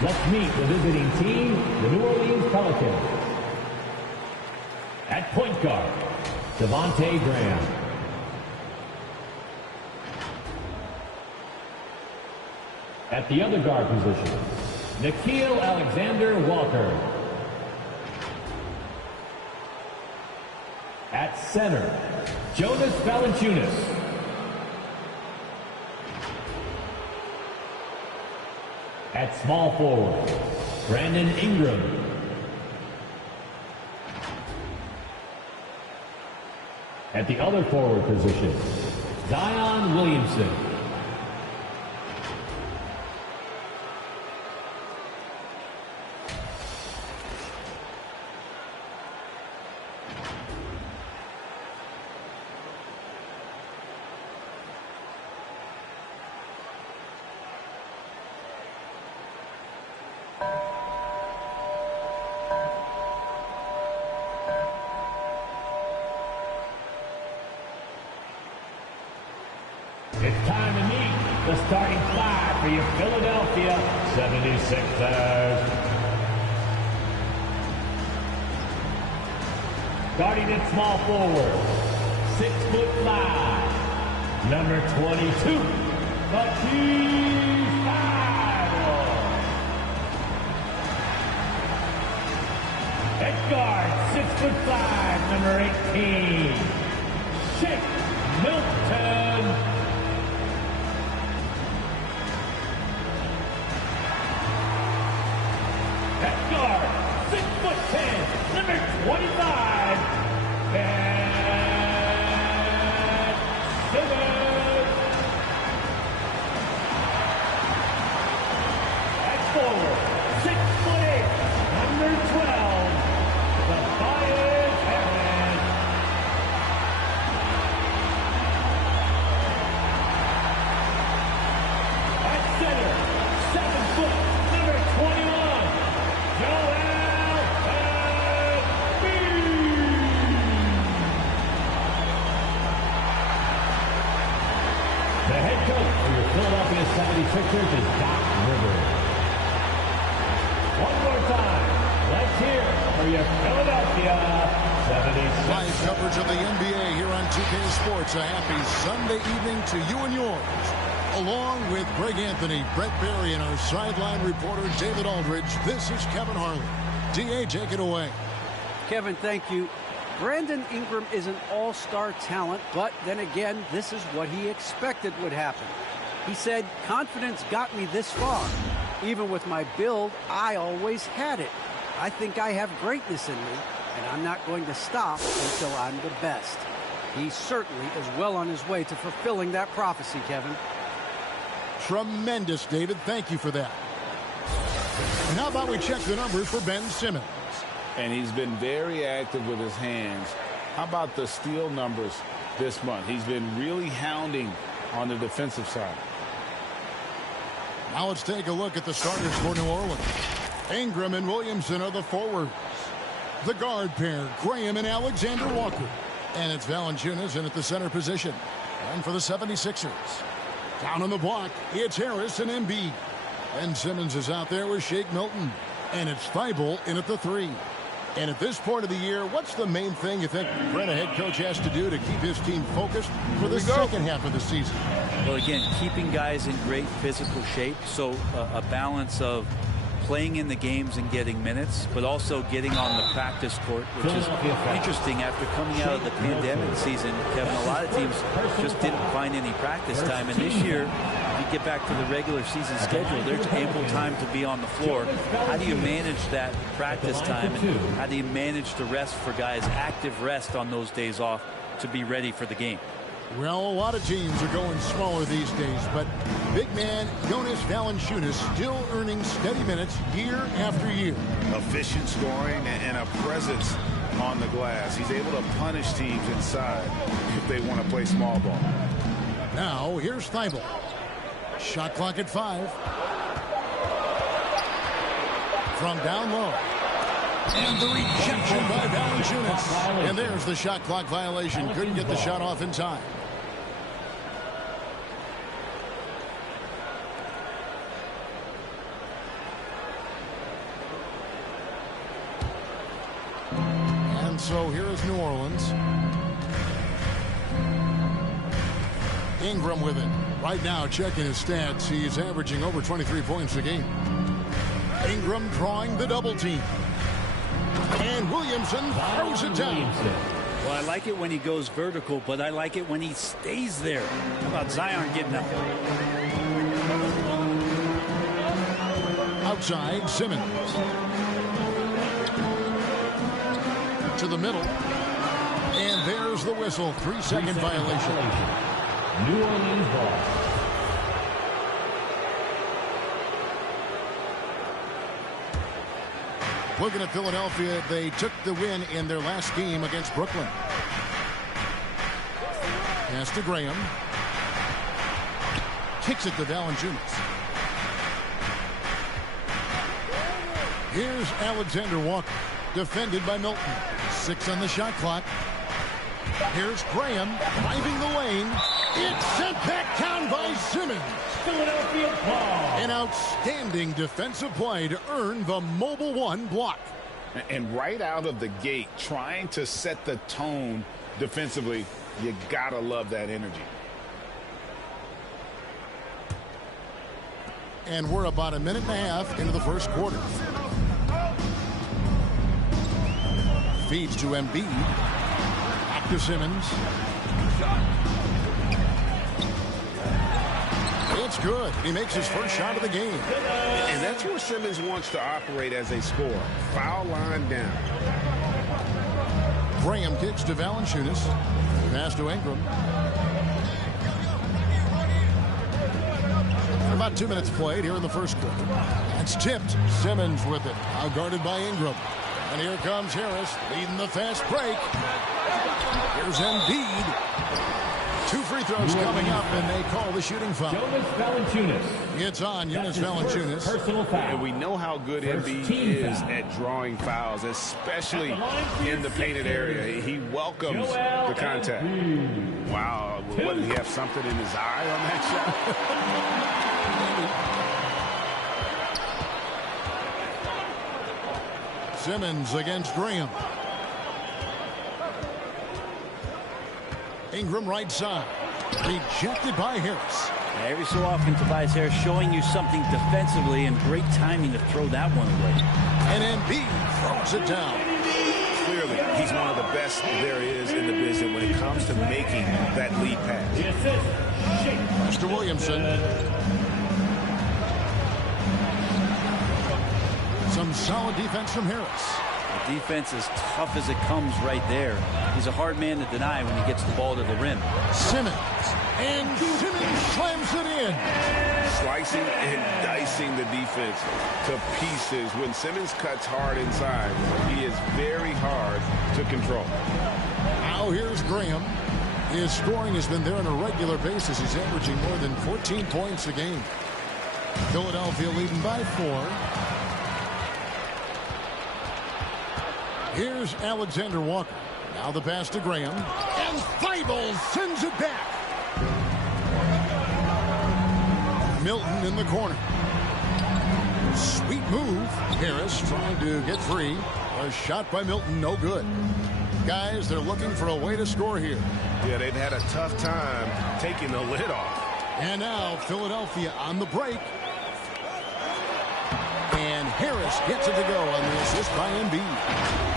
Let's meet the visiting team, the New Orleans Pelicans. At point guard, Devontae Graham. At the other guard position, Nickeil Alexander-Walker. At center, Jonas Valanciunas. At small forward, Brandon Ingram. At the other forward position, Zion Williamson. It's time to meet the starting five for your Philadelphia 76ers. Starting at small forward, 6'5", number 22, Matisse Thybulle. At guard, 6'5", number 18, Shake Milton. At guard, 6'10", number 25, Ben Simmons. At forward, 6'8", number 12, Tobias Harris. At center, 7 foot, number 21. Joel Embiid. The head coach for your Philadelphia 76ers is Doc Rivers. One more time, let's hear for your Philadelphia 76ers. Live coverage of the NBA here on 2K Sports. A happy Sunday evening to you and yours. Along with Greg Anthony, Brett Barry, and our sideline reporter, David Aldridge, this is Kevin Harlan. D.A., take it away. Kevin, thank you. Brandon Ingram is an all-star talent, but then again, this is what he expected would happen. He said, confidence got me this far. Even with my build, I always had it. I think I have greatness in me, and I'm not going to stop until I'm the best. He certainly is well on his way to fulfilling that prophecy, Kevin. Tremendous, David. Thank you for that. And how about we check the numbers for Ben Simmons? And he's been very active with his hands. How about the steal numbers this month? He's been really hounding on the defensive side. Now let's take a look at the starters for New Orleans. Ingram and Williamson are the forwards. The guard pair, Graham and Alexander Walker. And it's Valanciunas in at the center position. And for the 76ers. Down on the block, it's Harris and Embiid. And Simmons is out there with Shake Milton. And it's Thybulle in at the 3. And at this point of the year, what's the main thing you think Brett, a head coach, has to do to keep his team focused for the second half of the season? Well, again, keeping guys in great physical shape. So a balance of playing in the games and getting minutes, but also getting on the practice court, which is interesting after coming out of the pandemic season. Kevin, a lot of teams just didn't find any practice time. And this year, if you get back to the regular season schedule, there's ample time to be on the floor. How do you manage that practice time? And how do you manage the rest for guys, active rest on those days off to be ready for the game? Well, a lot of teams are going smaller these days, but big man Jonas Valanciunas still earning steady minutes year after year. Efficient scoring and a presence on the glass. He's able to punish teams inside if they want to play small ball. Now, here's Thybulle. Shot clock at 5. From down low. And the rejection by Valanciunas. And there's the shot clock violation. Couldn't get the shot off in time. So here is New Orleans. Ingram with it. Right now, checking his stats, he's averaging over 23 points a game. Ingram drawing the double team. And Williamson throws it down. Well, I like it when he goes vertical, but I like it when he stays there. How about Zion getting up? Outside, Simmons. To the middle. And there's the whistle. 3-second violation. New Orleans ball. Looking at Philadelphia, they took the win in their last game against Brooklyn. Pass to Graham. Kicks it to Valanciunas. Here's Alexander Walker, defended by Milton. 6 on the shot clock. Here's Graham driving the lane. It's sent back down by Simmons. Philadelphia ball. An outstanding defensive play to earn the mobile one block. And right out of the gate, trying to set the tone defensively, you gotta love that energy. And we're about a minute and a half into the first quarter. Feeds to Embiid. Back to Simmons. It's good. He makes his first shot of the game. And that's where Simmons wants to operate as a scorer. Foul line down. Graham kicks to Valanciunas. Pass to Ingram. About 2 minutes played here in the first quarter. It's tipped. Simmons with it. Now guarded by Ingram. And here comes Harris leading the fast break. Here's Embiid. 2 free throws coming up, and they call the shooting foul. Jonas Valanciunas. It's on Jonas Valanciunas. Personal foul. And we know how good Embiid is at drawing fouls, especially in the painted area. He welcomes the contact. Wow, did he have something in his eye on that shot? Simmons against Graham. Ingram right side. Rejected by Harris. Every so often, Tobias Harris showing you something defensively, and great timing to throw that one away. And Embiid throws it down. Clearly, he's one of the best there is in the business when it comes to making that lead pass. Mr. Williamson. Some solid defense from Harris. The defense is tough as it comes right there. He's a hard man to deny when he gets the ball to the rim. Simmons. And Simmons slams it in. Slicing and dicing the defense to pieces. When Simmons cuts hard inside, he is very hard to control. Now here's Graham. His scoring has been there on a regular basis. He's averaging more than 14 points a game. Philadelphia leading by 4. Here's Alexander Walker. Now the pass to Graham. And Thibault sends it back. Milton in the corner. Sweet move. Harris trying to get free. A shot by Milton, no good. Guys, they're looking for a way to score here. Yeah, they've had a tough time taking the lid off. And now Philadelphia on the break. And Harris gets it to go on the assist by Embiid.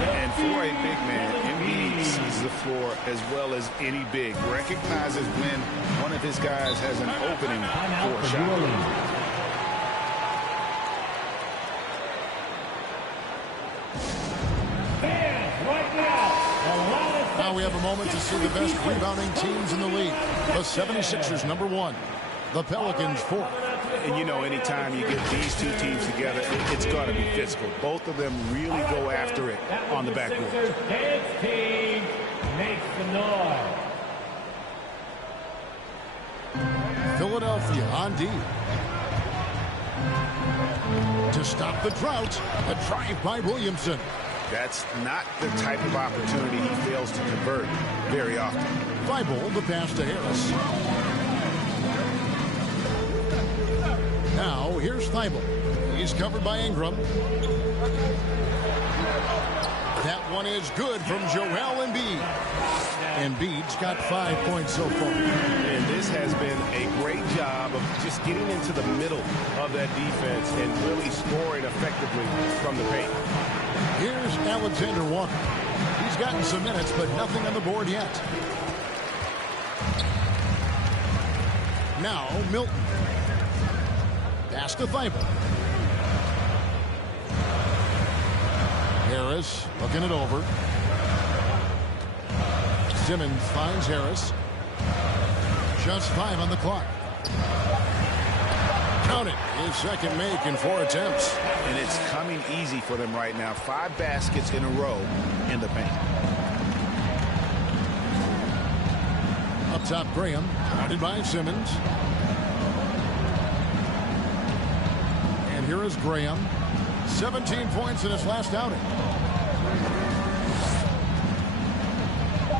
And for a big man, Embiid sees the floor as well as any big. Recognizes when one of his guys has an opening for a shot. Now we have a moment to see the best rebounding teams in the league. The 76ers, number 1. The Pelicans, 4th. And you know, anytime you get these two teams together, it's got to be physical. Both of them really go after it on the backboard. Dance team makes the noise. Philadelphia on D. To stop the drought, a drive by Williamson. That's not the type of opportunity he fails to convert very often. Thibault, the pass to Harris. Now, here's Thibault. He's covered by Ingram. That one is good from Joel Embiid. Embiid's got 5 points so far. And this has been a great job of just getting into the middle of that defense and really scoring effectively from the paint. Here's Alexander Walker. He's gotten some minutes, but nothing on the board yet. Now Milton. Pass to Thibault. Harris looking it over. Simmons finds Harris. Just 5 on the clock. Count it. His second make in 4 attempts. And it's coming easy for them right now. 5 baskets in a row in the paint. Up top, Graham. Guarded by Simmons. And here is Graham. 17 points in his last outing.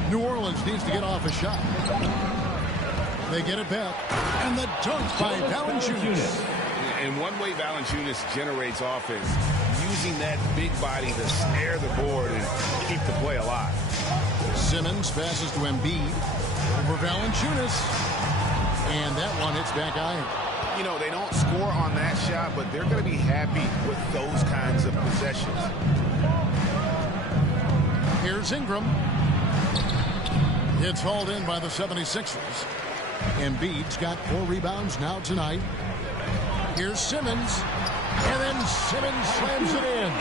New Orleans needs to get off a shot. They get it back. And the dunk by Valanciunas. And one way Valanciunas generates offense, using that big body to snare the board and keep the play alive. Simmons passes to Embiid. Over Valanciunas. And that one hits back iron. You know, they don't score on that shot, but they're going to be happy with those kinds of possessions. Here's Ingram. It's hauled in by the 76ers. Embiid's got 4 rebounds now tonight. Here's Simmons. And then Simmons slams it in.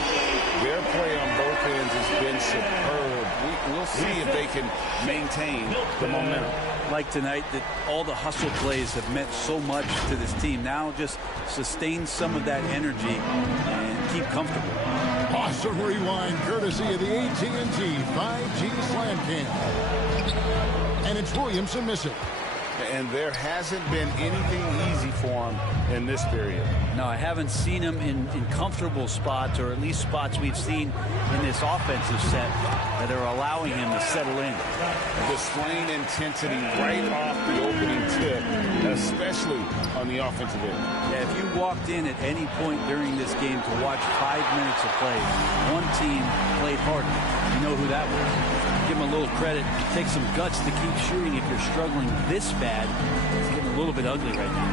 Their play on both ends has been superb. We'll see if they can maintain the momentum. Like tonight, that all the hustle plays have meant so much to this team. Now just sustain some of that energy and keep comfortable. Awesome rewind courtesy of the AT&T 5G Slam Cam. And it's Williamson missing. And there hasn't been anything easy for him in this period. No, I haven't seen him in comfortable spots, or at least spots we've seen in this offensive set that are allowing him to settle in. Displaying intensity right off the opening tip, especially on the offensive end. Yeah, if you walked in at any point during this game to watch 5 minutes of play, one team played harder. You know who that was. Give him a little credit. It takes some guts to keep shooting if you're struggling this bad. It's getting a little bit ugly right now.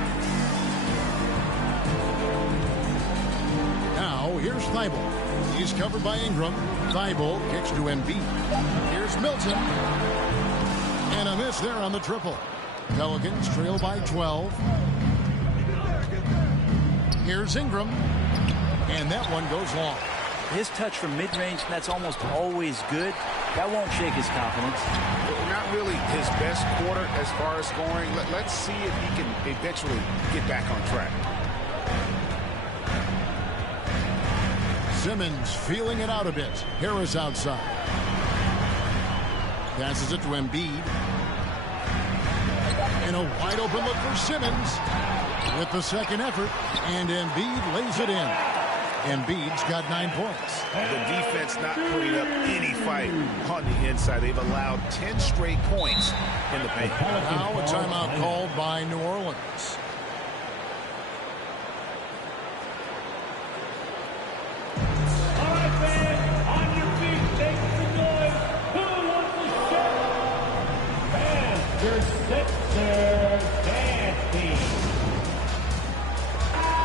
Now, here's Thibault. He's covered by Ingram. Thibault kicks to Embiid. Here's Milton. And a miss there on the triple. Pelicans trail by 12. Here's Ingram. And that one goes long. His touch from mid-range, that's almost always good. That won't shake his confidence. Not really his best quarter as far as scoring. Let's see if he can eventually get back on track. Simmons feeling it out a bit. Harris outside. Passes it to Embiid. And a wide open look for Simmons with the second effort. And Embiid lays it in. Embiid's got 9 points. The defense not putting up any fight on the inside. They've allowed 10 straight points in the paint. Now a timeout called by New Orleans. All right, fans, on your feet, make some noise. Who wants to shout? Master Sixers dance team.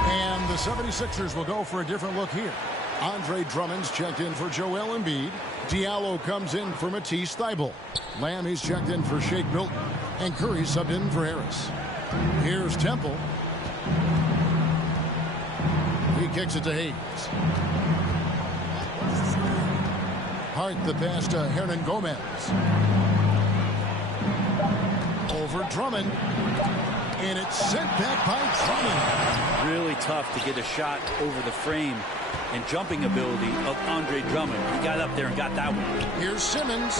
And the 76ers will go for a different look here. Andre Drummond's checked in for Joel Embiid. Diallo comes in for Matisse Thybulle. Lamb, he's checked in for Shake Milton. And Curry subbed in for Harris. Here's Temple. He kicks it to Hayes. Hart the pass to Hernan Gomez. Over Drummond. And it's sent back by Drummond. Really tough to get a shot over the frame and jumping ability of Andre Drummond. He got up there and got that one. Here's Simmons.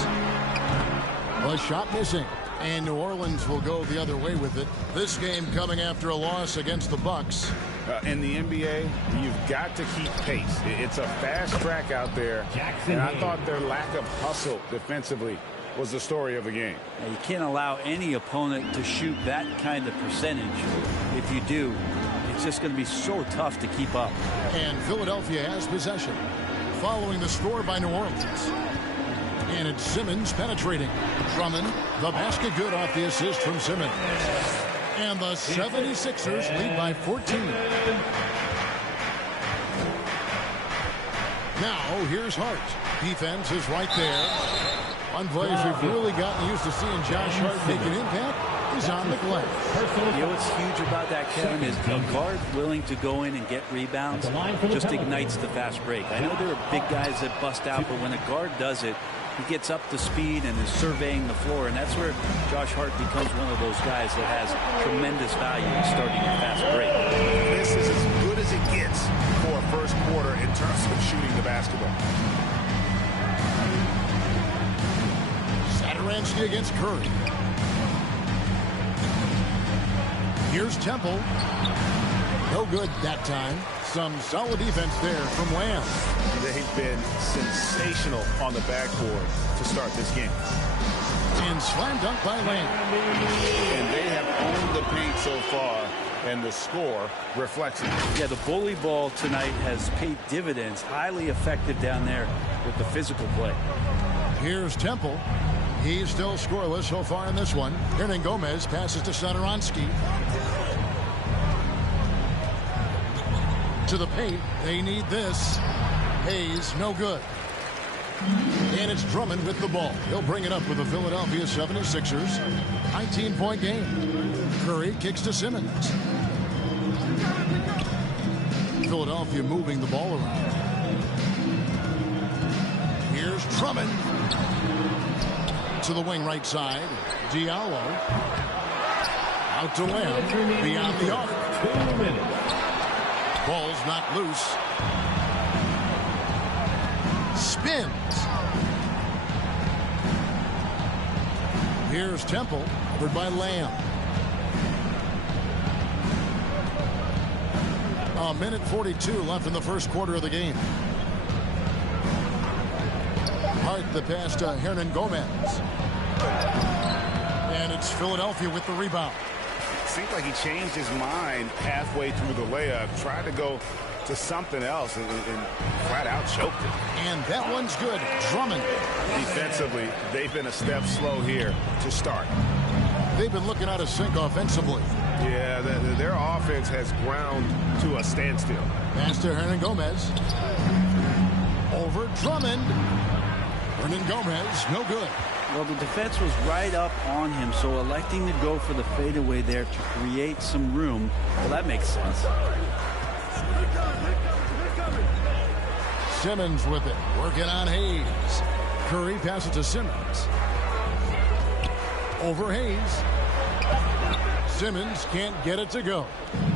A shot missing. And New Orleans will go the other way with it. This game coming after a loss against the Bucks. In the NBA, you've got to keep pace. It's a fast track out there. And I thought their lack of hustle defensively was the story of the game. Now, you can't allow any opponent to shoot that kind of percentage. If you do, it's just going to be so tough to keep up. And Philadelphia has possession. following the score by New Orleans. And it's Simmons penetrating. Drummond, the basket good off the assist from Simmons. And the 76ers lead by 14. Now, here's Hart. Defense is right there. One place we've really gotten used to seeing Josh Hart make an impact is on the glass. You know what's huge about that, Kevin, is a guard willing to go in and get rebounds just ignites the fast break. I know there are big guys that bust out, but when a guard does it, he gets up to speed and is surveying the floor, and that's where Josh Hart becomes one of those guys that has tremendous value in starting a fast break. This is as good as it gets for a first quarter in terms of shooting the basketball. Satoransky against Curry. Here's Temple. No good that time. Some solid defense there from Lamb. They've been sensational on the backboard to start this game. And slam dunk by Lamb. And they have owned the paint so far, and the score reflects it. Yeah, the bully ball tonight has paid dividends. Highly effective down there with the physical play. Here's Temple. He's still scoreless so far in this one. Hernan Gomez passes to Satoransky. To the paint. They need this. Hayes, no good. And it's Drummond with the ball. He'll bring it up with the Philadelphia 76ers. 19-point game. Curry kicks to Simmons. Philadelphia moving the ball around. Here's Drummond. To the wing right side. Diallo. Out to Lamb. Beyond the arc. 2 minutes. Ball's knocked loose. Spins. Here's Temple. Covered by Lamb. A minute 42 left in the first quarter of the game. Hart the pass to Hernan Gomez. And it's Philadelphia with the rebound. Seems like he changed his mind halfway through the layup, tried to go to something else, and flat out choked it. And that one's good. Drummond. Defensively, they've been a step slow here to start. They've been looking out of sync offensively. Yeah, their offense has ground to a standstill. Pass to Hernan Gomez. Over Drummond. Hernan Gomez, no good. Well, the defense was right up on him, so electing to go for the fadeaway there to create some room, well, that makes sense. Simmons with it, working on Hayes. Curry passes to Simmons. Over Hayes. Simmons can't get it to go.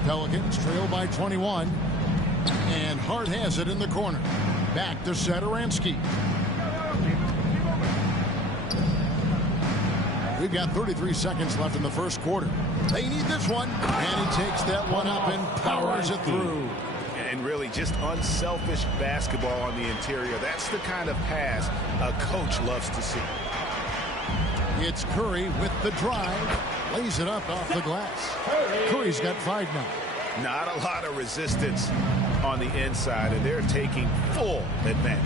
Pelicans trail by 21. And Hart has it in the corner. Back to Satoransky. We've got 33 seconds left in the first quarter. They need this one. And he takes that one up and powers it through. And really just unselfish basketball on the interior. That's the kind of pass a coach loves to see. It's Curry with the drive. Lays it up off the glass. Curry's got 5 now. Not a lot of resistance on the inside, and they're taking full advantage.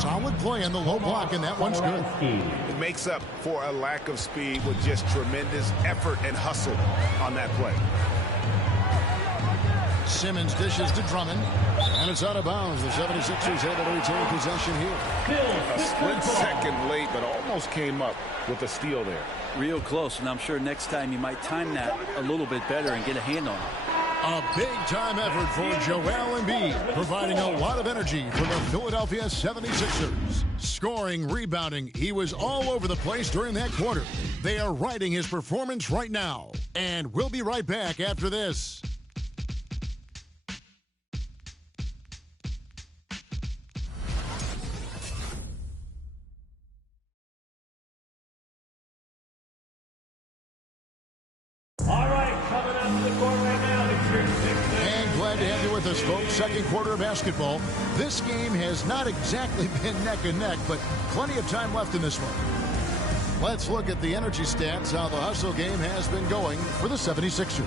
Solid play on the low block, and that one's good. It makes up for a lack of speed with just tremendous effort and hustle on that play. Simmons dishes to Drummond, and it's out of bounds. The 76ers able to retain possession here. A split second late, but almost came up with a steal there. Real close, and I'm sure next time you might time that a little bit better and get a hand on it. A big-time effort for Joel Embiid, providing a lot of energy for the Philadelphia 76ers. Scoring, rebounding, he was all over the place during that quarter. They are riding his performance right now. And we'll be right back after this. All right, coming up to the court right now, it's your 6th. And glad to have you with us, folks. Second quarter of basketball. This game has not exactly been neck and neck, but plenty of time left in this one. Let's look at the energy stats, how the hustle game has been going for the 76ers.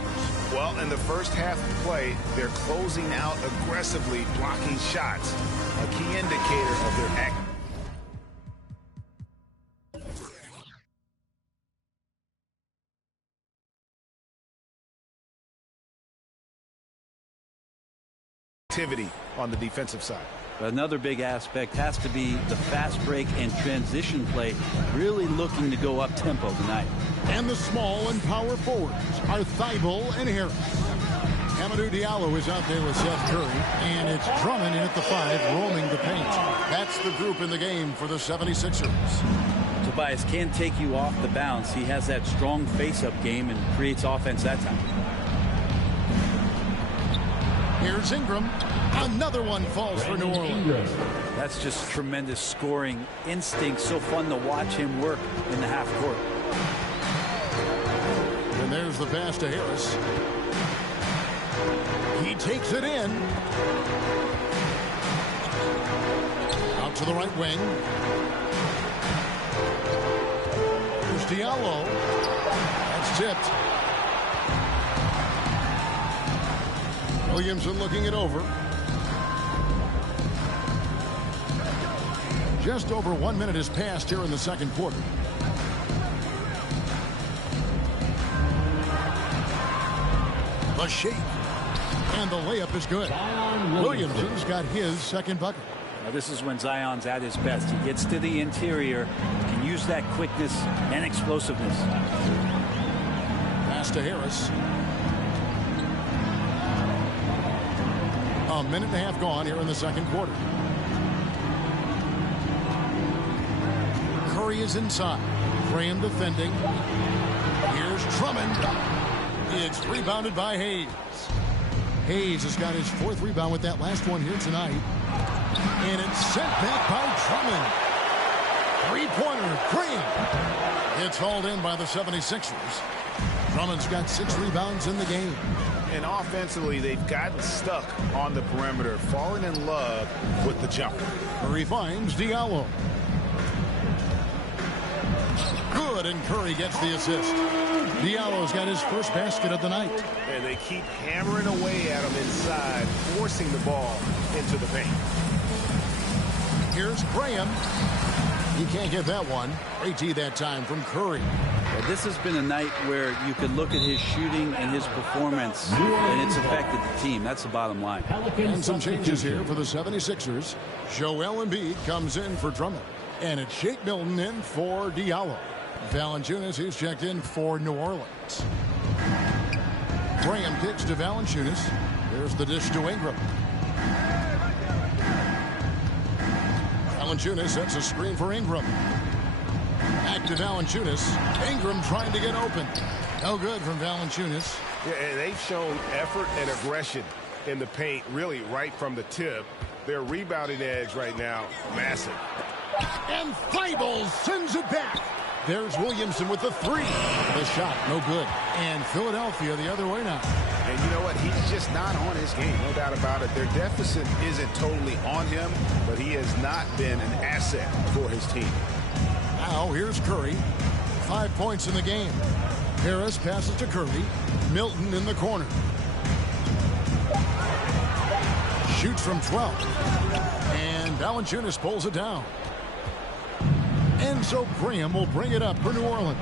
Well, in the first half of play, they're closing out aggressively, blocking shots, a key indicator of their activity on the defensive side. Another big aspect has to be the fast break and transition play, really looking to go up tempo tonight. And the small and power forwards are Thibault and Harris. Hamidou Diallo is out there with Seth Curry, and it's Drummond in at the 5, roaming the paint. That's the group in the game for the 76ers. Tobias can take you off the bounce. He has that strong face-up game and creates offense that time. Here's Ingram. Another one falls for New Orleans. That's just tremendous scoring instinct. So fun to watch him work in the half court. And there's the pass to Harris. He takes it in. Out to the right wing. Here's Diallo. That's tipped. Williamson looking it over. Just over 1 minute has passed here in the second quarter. The shake. And the layup is good. Williamson's got his second bucket. Now this is when Zion's at his best. He gets to the interior, can use that quickness and explosiveness. Pass to Harris. A minute and a half gone here in the second quarter. Curry is inside. Graham defending. Here's Drummond. It's rebounded by Hayes. Hayes has got his 4th rebound with that last one here tonight. And it's sent back by Drummond. Three-pointer, Graham. It's hauled in by the 76ers. Drummond's got 6 rebounds in the game. And offensively, they've gotten stuck on the perimeter, falling in love with the jumper. Curry finds Diallo. Good, and Curry gets the assist. Diallo's got his first basket of the night. And they keep hammering away at him inside, forcing the ball into the paint. Here's Graham. He can't get that one. AT that time from Curry. Well, this has been a night where you could look at his shooting and his performance, and it's affected the team. That's the bottom line. And some changes here for the 76ers. Joel Embiid comes in for Drummond. And it's Shake Milton in for Diallo. Valanciunas, who's checked in for New Orleans. Graham kicks to Valanciunas. There's the dish to Ingram. Valanciunas sets a screen for Ingram. Back to Valanciunas. Ingram trying to get open. No good from Valanciunas. Yeah, and they've shown effort and aggression in the paint, really right from the tip. Their rebounding edge right now, massive. And Thibault sends it back. There's Williamson with the 3. The shot, no good. And Philadelphia the other way now. And you know what? He's just not on his game, no doubt about it. Their deficit isn't totally on him, but he has not been an asset for his team. Now here's Curry. 5 points in the game. Harris passes to Curry. Milton in the corner. Shoots from 12. And Valanciunas pulls it down. And so Graham will bring it up for New Orleans.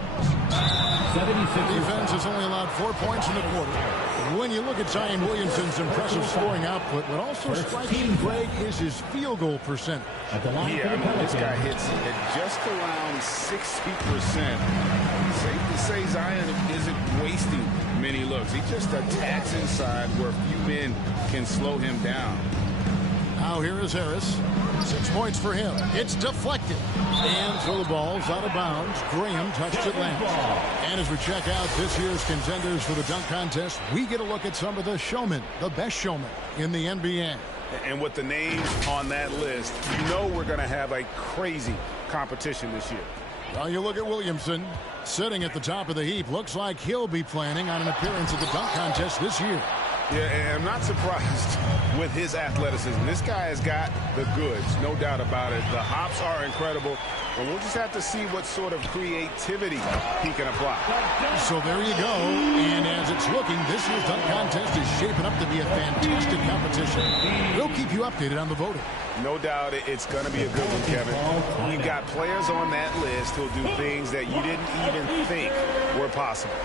Defense has only allowed 4 points in the quarter. When you look at Zion Williamson's impressive scoring output, what also strikes you, Greg, is his field goal percentage. Yeah, I mean, this guy hits at just around 60%. Safe to say Zion isn't wasting many looks. He just attacks inside where few men can slow him down. Now here is Harris. 6 points for him. It's deflected. And so the ball's out of bounds. Graham touched it last. And as we check out this year's contenders for the dunk contest, we get a look at some of the showmen, the best showmen in the NBA. And with the names on that list, you know we're going to have a crazy competition this year. Now you look at Williamson sitting at the top of the heap. Looks like he'll be planning on an appearance at the dunk contest this year. Yeah, and I'm not surprised with his athleticism. This guy has got the goods, no doubt about it. The hops are incredible. Well, we'll just have to see what sort of creativity he can apply. So there you go. And as it's looking, this year's dunk contest is shaping up to be a fantastic competition. We'll keep you updated on the voting. No doubt it's going to be a good one, Kevin. You've got players on that list who'll do things that you didn't even think were possible.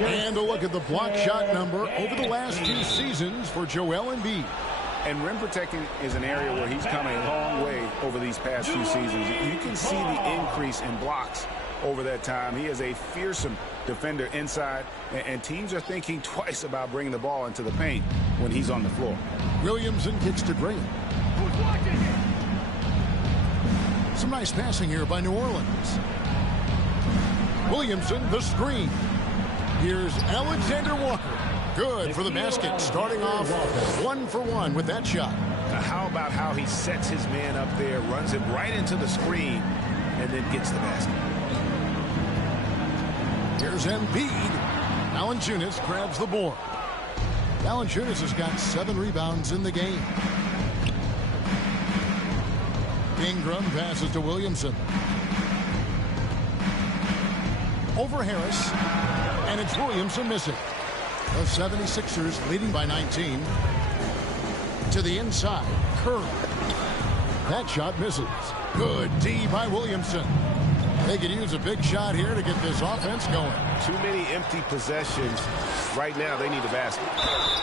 And a look at the block shot number over the last 2 seasons for Joel Embiid. And rim protecting is an area where he's come a long way over these past few seasons. You can see the increase in blocks over that time. He is a fearsome defender inside, and teams are thinking twice about bringing the ball into the paint when he's on the floor. Williamson kicks to Graham. Some nice passing here by New Orleans. Williamson, the screen. Here's Alexander Walker. Good for the basket, starting off 1 for 1 with that shot. Now, how about how he sets his man up there, runs him right into the screen, and then gets the basket. Here's Embiid. Valanciunas grabs the board. Valanciunas has got 7 rebounds in the game. Ingram passes to Williamson. Over Harris. And it's Williamson missing. The 76ers leading by 19. To the inside. Curry. That shot misses. Good D by Williamson. They could use a big shot here to get this offense going. Too many empty possessions. Right now, they need a basket.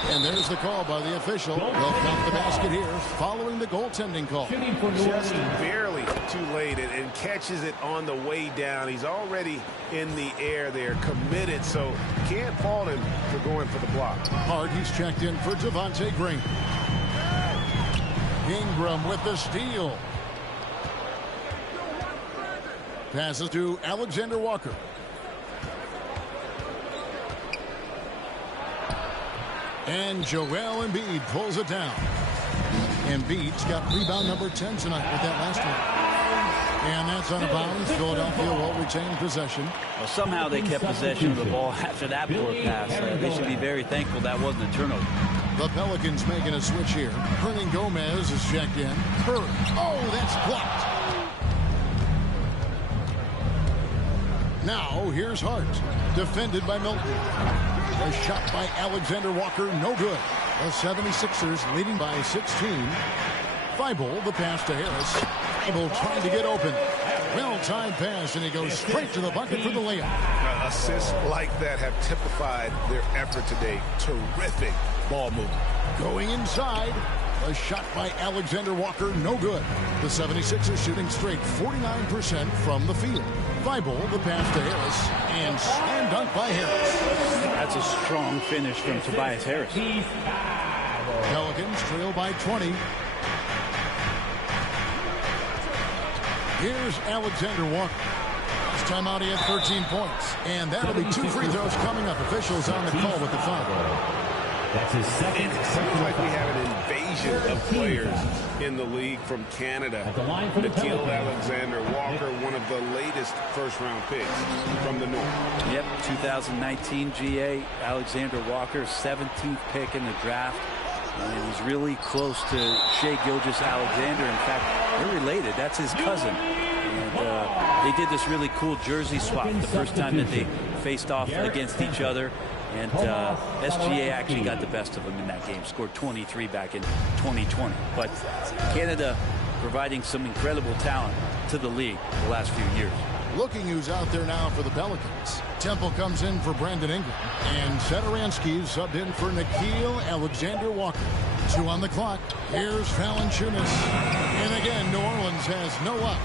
And there's the call by the official. They'll count the basket here following the goaltending call. Just barely too late and catches it on the way down. He's already in the air there, committed, so can't fault him for going for the block. Hard, he's checked in for Devontae Green. Ingram with the steal. Passes to Alexander Walker. And Joel Embiid pulls it down. Embiid's got rebound number 10 tonight with that last one. And that's out of bounds. Philadelphia will retain possession. Well, somehow they kept possession of the ball after that poor pass. They should be very thankful that wasn't a turnover. The Pelicans making a switch here. Hernan Gomez is checked in. Curry. Oh, that's blocked. Now, here's Hart. Defended by Milton. A shot by Alexander Walker, no good. The 76ers leading by 16. Thibault, the pass to Harris. Thibault trying to get open. Well-timed pass, and he goes straight to the bucket for the layup. Assists like that have typified their effort today. Terrific ball movement. Going inside. A shot by Alexander Walker, no good. The 76ers shooting straight 49% from the field. Thibault, the pass to Harris, and slam dunk by Harris. That's a strong finish from Tobias Harris. Pelicans trail by 20. Here's Alexander Walker. This time out he had 13 points. And that'll be 2 free throws coming up. Officials on the call with the foul. That's his second. It seems like we have an invasion of players in the league from Canada. Nickeil Alexander-Walker, one of the latest first-round picks from the North. Yep, 2019 GA, Alexander Walker, 17th pick in the draft. And he's really close to Shai Gilgeous-Alexander. In fact, they're related. That's his cousin. And they did this really cool jersey swap the first time that they faced off against each other. And SGA actually got the best of him in that game, scored 23 back in 2020. But Canada providing some incredible talent to the league the last few years. Looking who's out there now for the Pelicans. Temple comes in for Brandon Ingram. And Satoransky subbed in for Nickeil Alexander-Walker. 2 on the clock. Here's Valanciunas. And again, New Orleans has no luck.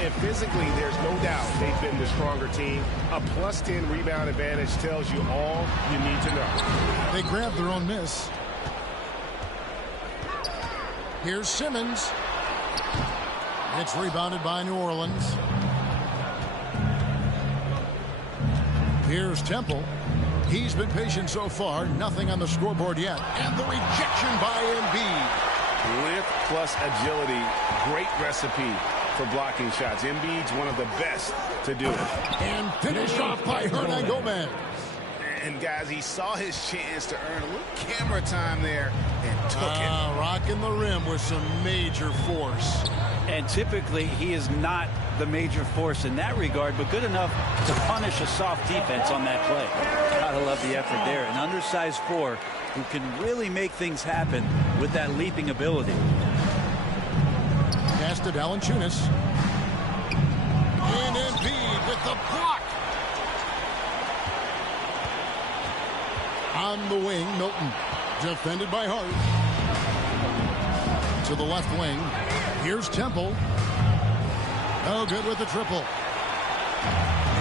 And physically, there's no doubt they've been the stronger team. A +10 rebound advantage tells you all you need to know. They grab their own miss. Here's Simmons. It's rebounded by New Orleans. Here's Temple. He's been patient so far. Nothing on the scoreboard yet. And the rejection by Embiid. Length plus agility. Great recipe for blocking shots. Embiid's one of the best to do it. And finished off by Hernan Gomez. And guys, he saw his chance to earn a little camera time there and took it. Rocking the rim with some major force. And typically he is not the major force in that regard, but good enough to punish a soft defense on that play. Gotta love the effort there. An undersized 4 who can really make things happen with that leaping ability. Pass to Valanciunas. And Embiid with the block. On the wing, Milton. Defended by Hart. To the left wing. Here's Temple. Oh, good with the triple.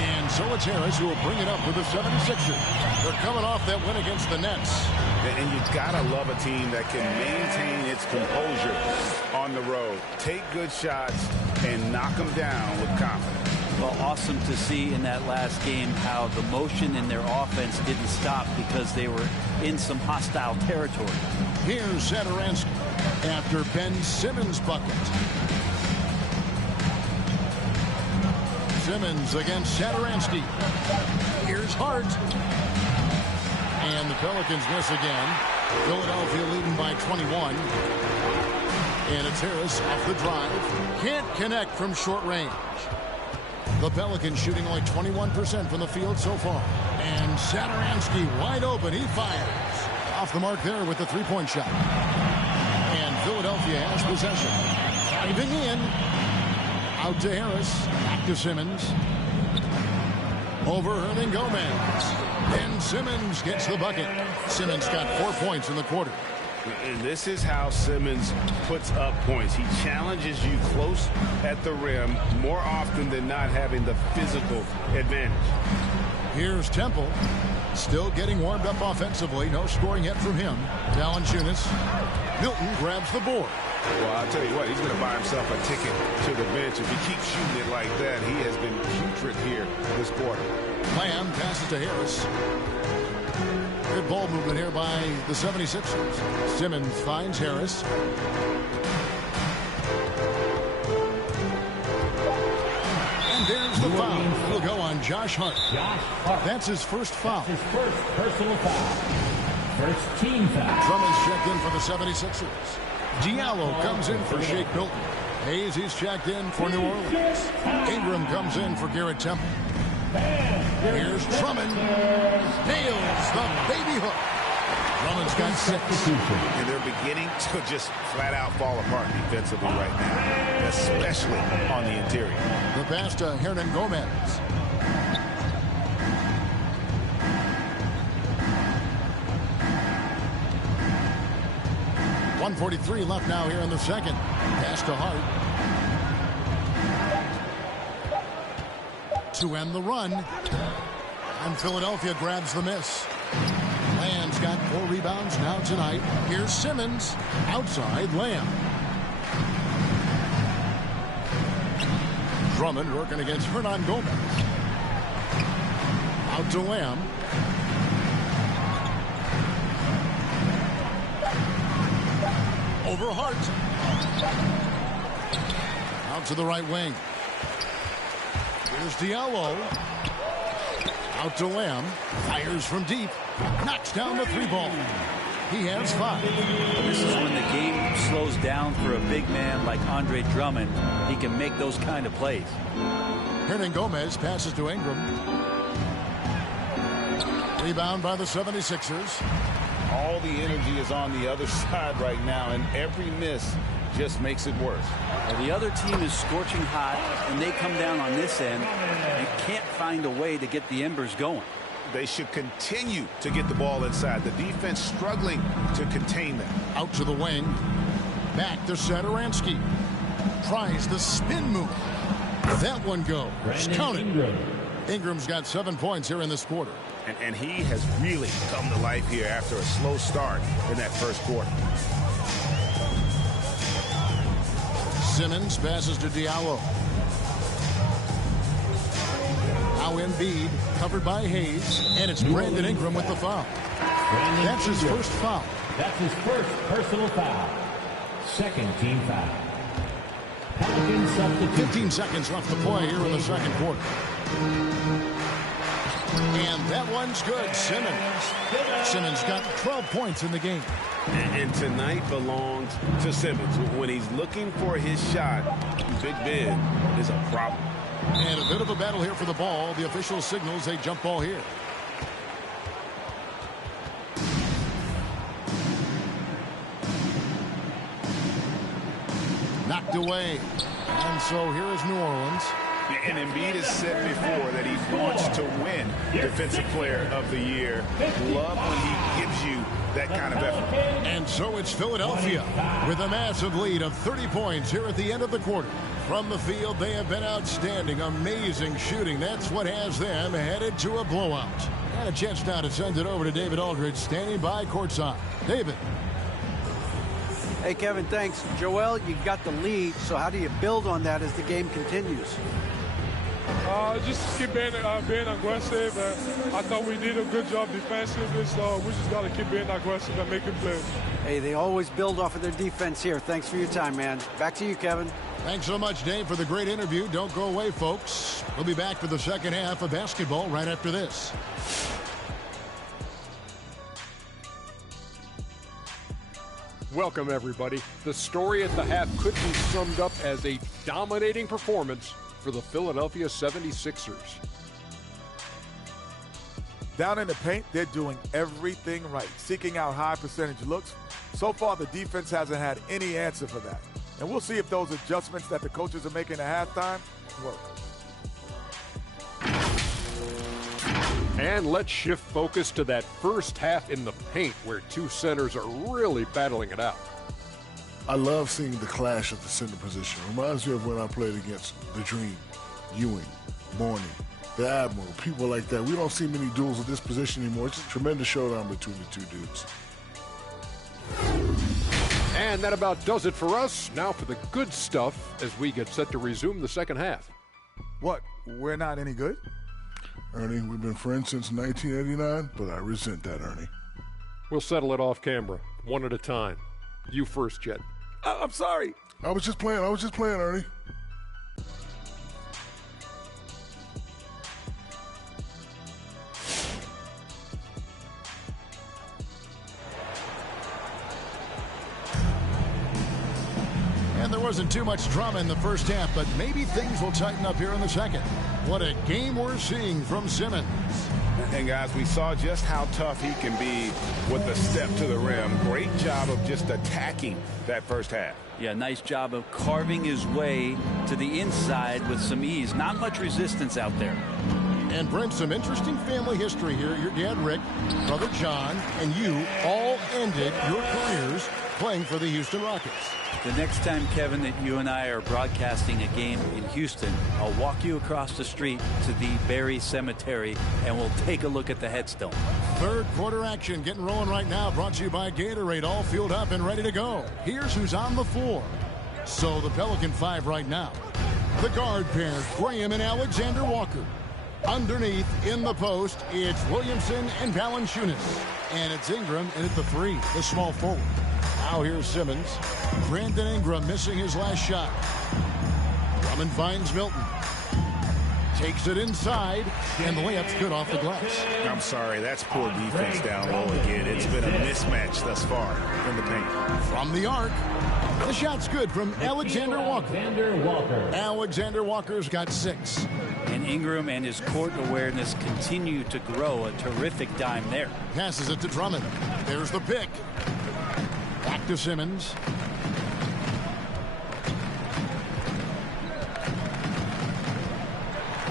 And so it's Harris who will bring it up with the 76ers. They're coming off that win against the Nets. And you gotta love a team that can maintain its composure on the road. Take good shots and knock them down with confidence. Well, awesome to see in that last game how the motion in their offense didn't stop because they were in some hostile territory. Here's Satoransky after Ben Simmons' bucket. Simmons against Satoransky. Here's Hart. And the Pelicans miss again. Philadelphia leading by 21. And it's Harris off the drive. Can't connect from short range. The Pelicans shooting only 21% from the field so far. And Satoransky wide open. He fires. Off the mark there with the three-point shot. And Philadelphia has possession. Driving in. Out to Harris. Back to Simmons. Over Hernangomez. And Simmons gets the bucket. Simmons got 4 points in the quarter. And this is how Simmons puts up points. He challenges you close at the rim more often than not, having the physical advantage. Here's Temple. Still getting warmed up offensively. No scoring yet from him. Valanciunas. Milton grabs the board. Well, I'll tell you what, he's going to buy himself a ticket to the bench. If he keeps shooting it like that, he has been putrid here this quarter. Lamb passes to Harris. Good ball movement here by the 76ers. Simmons finds Harris. And there's the foul. Will go on Josh Hart. That's his first foul. His first personal foul. First team foul. Drummond's checked in for the 76ers. Diallo comes in for Shake Milton. Hayes, he's checked in for New Orleans. Ingram comes in for Garrett Temple. Here's Drummond. Nails the baby hook. Drummond's got 6. And they're beginning to just flat out fall apart defensively right now, especially on the interior. The pass to Hernangomez. .143 left now here in the second. Pass to Hart. To end the run. And Philadelphia grabs the miss. Lamb's got 4 rebounds now tonight. Here's Simmons. Outside Lamb. Drummond working against Hernangomez. Out to Lamb. Over Hart. Out to the right wing. Here's Diallo. Out to Lamb. Fires from deep. Knocks down the 3-ball. He has 5. This is when the game slows down for a big man like Andre Drummond. He can make those kind of plays. Hernangomez passes to Ingram. Rebound by the 76ers. All the energy is on the other side right now, and every miss just makes it worse. Well, the other team is scorching hot, and they come down on this end and can't find a way to get the embers going. They should continue to get the ball inside. The defense struggling to contain them. Out to the wing. Back to Satoransky. Tries the spin move. That one goes. Count it. Ingram's got 7 points here in this quarter. And he has really come to life here after a slow start in that first quarter. Simmons passes to Diallo. Now Embiid covered by Hayes. And it's Brandon Ingram with the foul. That's his first foul. That's his first personal foul. Second team foul. Pelicans substitution. 15 seconds left to play here in the second quarter. And that one's good. Simmons got 12 points in the game. And tonight belongs to Simmons. When he's looking for his shot, Big Ben is a problem. And a bit of a battle here for the ball. The official signals a jump ball here. Knocked away. And so here is New Orleans. And Embiid has said before that he wants to win Defensive Player of the Year. Love when he gives you that kind of effort. And so it's Philadelphia with a massive lead of 30 points here at the end of the quarter. From the field, they have been outstanding. Amazing shooting. That's what has them headed to a blowout. And a chance now to send it over to David Aldridge, standing by courtside. David. Hey, Kevin, thanks. Joel, you got the lead, so how do you build on that as the game continues? Just keep being aggressive. I thought we did a good job defensively, so we just got to keep being aggressive and making plays. Hey, they always build off of their defense here. Thanks for your time, man. Back to you, Kevin. Thanks so much, Dave, for the great interview. Don't go away, folks. We'll be back for the second half of basketball right after this. Welcome, everybody. The story at the half could be summed up as a dominating performance for the Philadelphia 76ers. Down in the paint, they're doing everything right, seeking out high percentage looks. So far, the defense hasn't had any answer for that. And we'll see if those adjustments that the coaches are making at halftime work. And let's shift focus to that first half in the paint where two centers are really battling it out. I love seeing the clash of the center position. Reminds me of when I played against the Dream, Ewing, Mourning, the Admiral, people like that. We don't see many duels at this position anymore. It's just a tremendous showdown between the two dudes. And that about does it for us. Now for the good stuff as we get set to resume the second half. What, we're not any good? Ernie, we've been friends since 1989, but I resent that, Ernie. We'll settle it off camera, one at a time. You first, Jet. I'm sorry. I was just playing, Ernie. And there wasn't too much drama in the first half, but maybe things will tighten up here in the second. What a game we're seeing from Simmons. And, guys, we saw just how tough he can be with the step to the rim. Great job of just attacking that first half. Yeah, nice job of carving his way to the inside with some ease. Not much resistance out there. And Brent, some interesting family history here. Your dad, Rick, brother John, and you all ended your careers playing for the Houston Rockets. The next time, Kevin, that you and I are broadcasting a game in Houston, I'll walk you across the street to the Berry Cemetery, and we'll take a look at the headstone. Third quarter action getting rolling right now, brought to you by Gatorade, all fueled up and ready to go. Here's who's on the floor. So the Pelican 5 right now. The guard pair, Graham and Alexander Walker. Underneath, in the post, it's Williamson and Valanciunas. And it's Ingram in at the 3, the small forward. Now here's Simmons. Brandon Ingram missing his last shot. Drummond finds Milton. Takes it inside, and the layup's good off the glass. I'm sorry, that's poor defense down low again. It's been a mismatch thus far in the paint. From the arc, the shot's good from Alexander Walker. Alexander Walker's got 6. And Ingram and his court awareness continue to grow. A terrific dime there. Passes it to Drummond. There's the pick. Back to Simmons.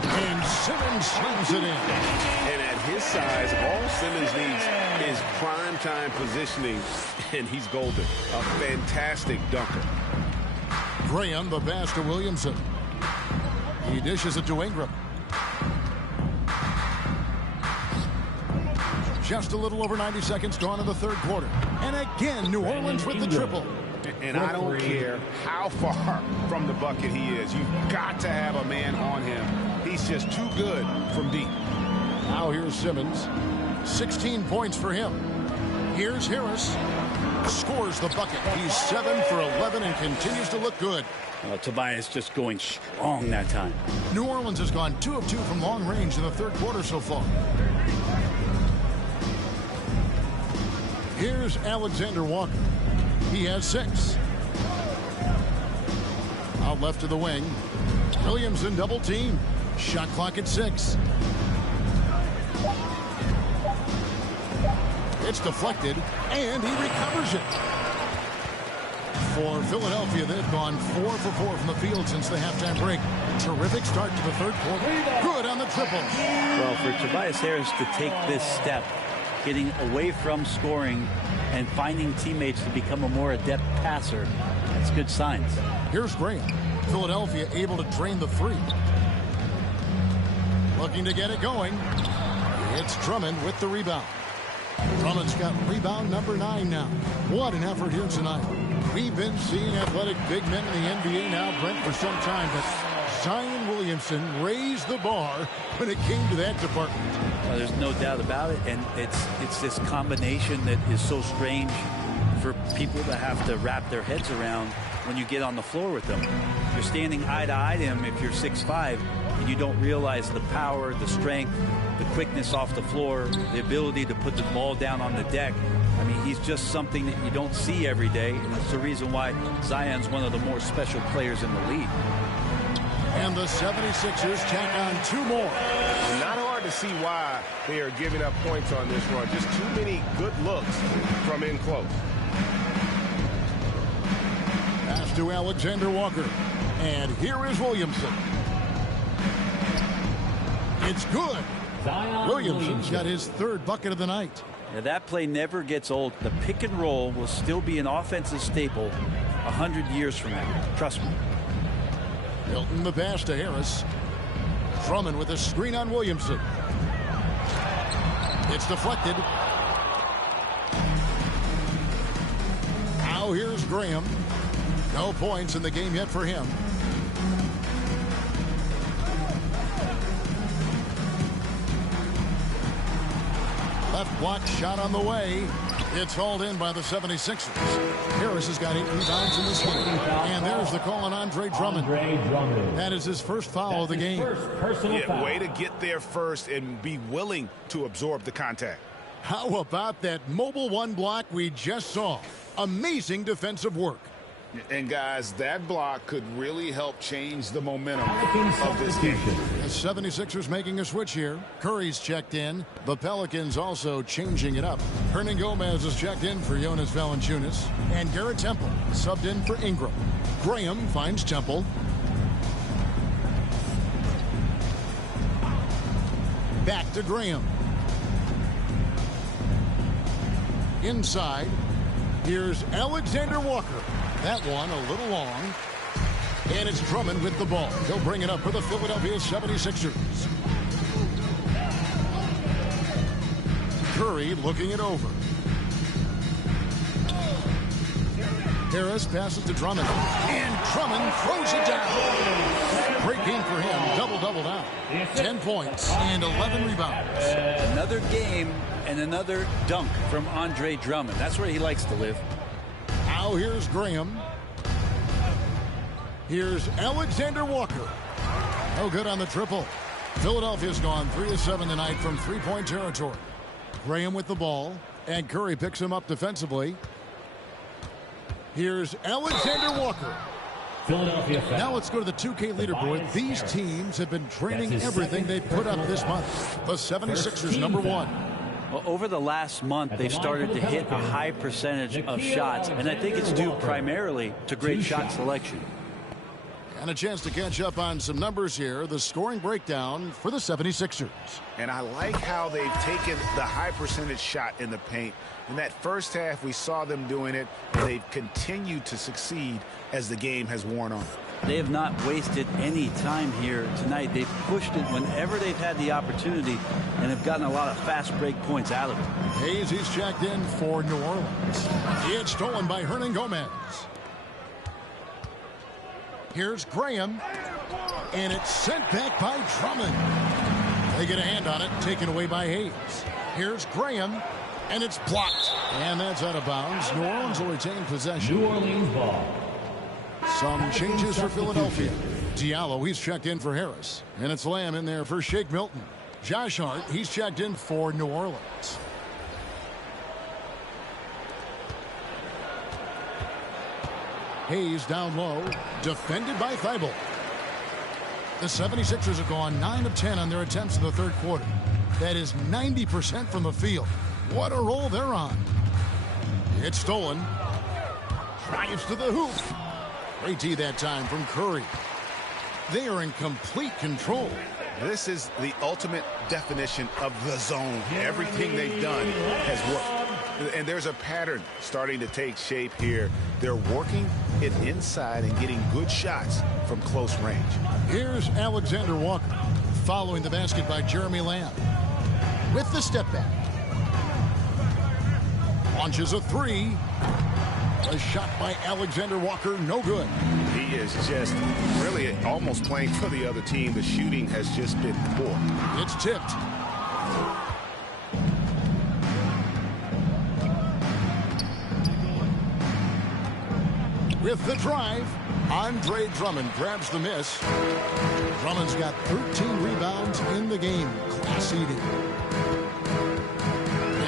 And Simmons slams it in. And at his size, all Simmons needs is prime-time positioning, and he's golden. A fantastic dunker. Graham, the pass to Williamson. He dishes it to Ingram. Just a little over 90 seconds gone in the third quarter. And again, New Orleans with the triple. And I don't care how far from the bucket he is. You've got to have a man on him. He's just too good from deep. Now here's Simmons. 16 points for him. Here's Harris. Scores the bucket. He's 7 for 11 and continues to look good. Tobias just going strong that time. New Orleans has gone 2 of 2 from long range in the third quarter so far. Here's Alexander Walker. He has 6. Out left to the wing. Williamson double team. Shot clock at 6. It's deflected, and he recovers it. For Philadelphia, they've gone 4 for 4 from the field since the halftime break. Terrific start to the third quarter. Good on the triple. Well, for Tobias Harris to take this step, getting away from scoring and finding teammates to become a more adept passer, that's good signs. Here's Graham. Philadelphia able to drain the 3. Looking to get it going. It's Drummond with the rebound. Drummond's got rebound number 9 now. What an effort here tonight. We've been seeing athletic big men in the NBA now, Brent, for some time, but Zion Williamson raised the bar when it came to that department. There's no doubt about it, and it's this combination that is so strange for people to have to wrap their heads around when you get on the floor with them. You're standing eye to eye to him if you're 6'5", and you don't realize the power, the strength, the quickness off the floor, the ability to put the ball down on the deck. I mean, he's just something that you don't see every day, and that's the reason why Zion's one of the more special players in the league. And the 76ers tack on 2 more. Not hard to see why they are giving up points on this run. Just too many good looks from in close. Pass to Alexander Walker. And here is Williamson. It's good. Williamson's got his 3rd bucket of the night. Now, that play never gets old. The pick and roll will still be an offensive staple 100 years from now. Trust me. Milton the pass to Harris. Drummond with a screen on Williamson. It's deflected. Now here's Graham. No points in the game yet for him. Left block shot on the way. It's hauled in by the 76ers. Harris has got 8 rebounds in this game. And there's the call on Andre Drummond. That is his first foul of the game. Way to get there first and be willing to absorb the contact. How about that mobile 1 block we just saw? Amazing defensive work. And guys, that block could really help change the momentum of this game. The 76ers making a switch here. Curry's checked in. The Pelicans also changing it up. Hernan Gomez is checked in for Jonas Valanciunas. And Garrett Temple subbed in for Ingram. Graham finds Temple. Back to Graham. Inside. Here's Alexander Walker. That one a little long. And it's Drummond with the ball. He'll bring it up for the Philadelphia 76ers. Curry looking it over. Harris passes to Drummond. And Drummond throws it down. Great game for him. Double now. 10 points and 11 rebounds. Another game and another dunk from Andre Drummond. That's where he likes to live. Now here's Graham. Here's Alexander Walker. No good on the triple. Philadelphia's gone 3 of 7 tonight from 3-point territory. Graham with the ball. And Curry picks him up defensively. Here's Alexander Walker. Philadelphia. Now let's go to the 2K leaderboard. These teams have been training everything they've put up this month. The 76ers number 1. Well, over the last month, they've started to hit a high percentage of shots, and I think it's due primarily to great shot selection. And a chance to catch up on some numbers here. The scoring breakdown for the 76ers. And I like how they've taken the high percentage shot in the paint. In that first half, we saw them doing it. They've continued to succeed as the game has worn on. They have not wasted any time here tonight. They've pushed it whenever they've had the opportunity and have gotten a lot of fast break points out of it. Hayes is checked in for New Orleans. It's stolen by Hernan Gomez. Here's Graham. And it's sent back by Drummond. They get a hand on it, taken away by Hayes. Here's Graham. And it's blocked. And that's out of bounds. New Orleans will retain possession. New Orleans ball. Some changes for Philadelphia. Diallo, he's checked in for Harris. And it's Lamb in there for Shake Milton. Josh Hart, he's checked in for New Orleans. Hayes down low, defended by Thibault. The 76ers have gone 9 of 10 on their attempts in the third quarter. That is 90% from the field. What a roll they're on. It's stolen. Drives to the hoop. Great D that time from Curry. They are in complete control. This is the ultimate definition of the zone. Everything they've done has worked. And there's a pattern starting to take shape here. They're working it inside and getting good shots from close range. Here's Alexander Walker, following the basket by Jeremy Lamb. With the step back. Launches a three. A shot by Alexander Walker, no good. He is just really almost playing for the other team. The shooting has just been poor. It's tipped. With the drive, Andre Drummond grabs the miss. Drummond's got 13 rebounds in the game. Class eating.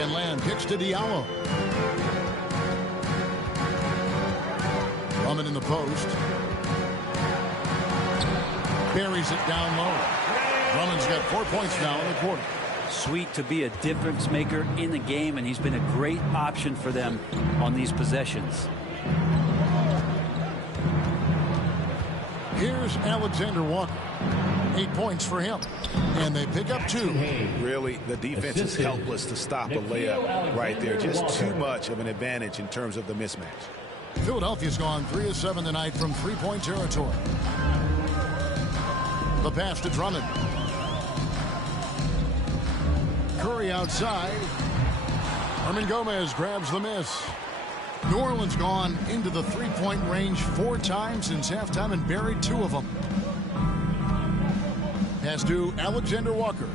And Lamb kicks to Diallo. Drummond in the post. Buries it down low. Drummond's got 4 points now in the quarter. Sweet to be a difference maker in the game, and he's been a great option for them on these possessions. Here's Alexander Walker. 8 points for him. And they pick up 2. Really, the defense is helpless to stop a layup right there. Just too much of an advantage in terms of the mismatch. Philadelphia's gone 3 of 7 tonight from three-point territory. The pass to Drummond. Curry outside. Herman Gomez grabs the miss. New Orleans gone into the three-point range 4 times since halftime and buried 2 of them. Pass to Alexander Walker.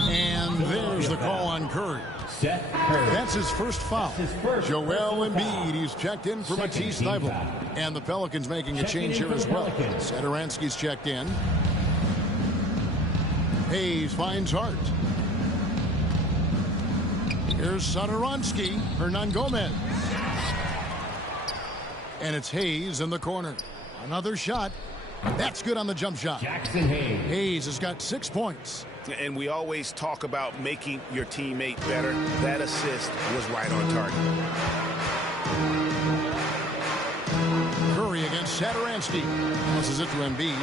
And there's the call on Curry. That's his first foul. Joel Embiid, he's checked in for Matisse Thybulle. And the Pelicans making a change here as well. Satoransky's checked in. Hayes finds Hart. Here's Satoransky. Hernan Gomez. And it's Hayes in the corner. Another shot. That's good on the jump shot. Jackson Hayes. Hayes has got 6 points. And we always talk about making your teammate better. That assist was right on target. Curry against Satoransky. Passes it to Embiid.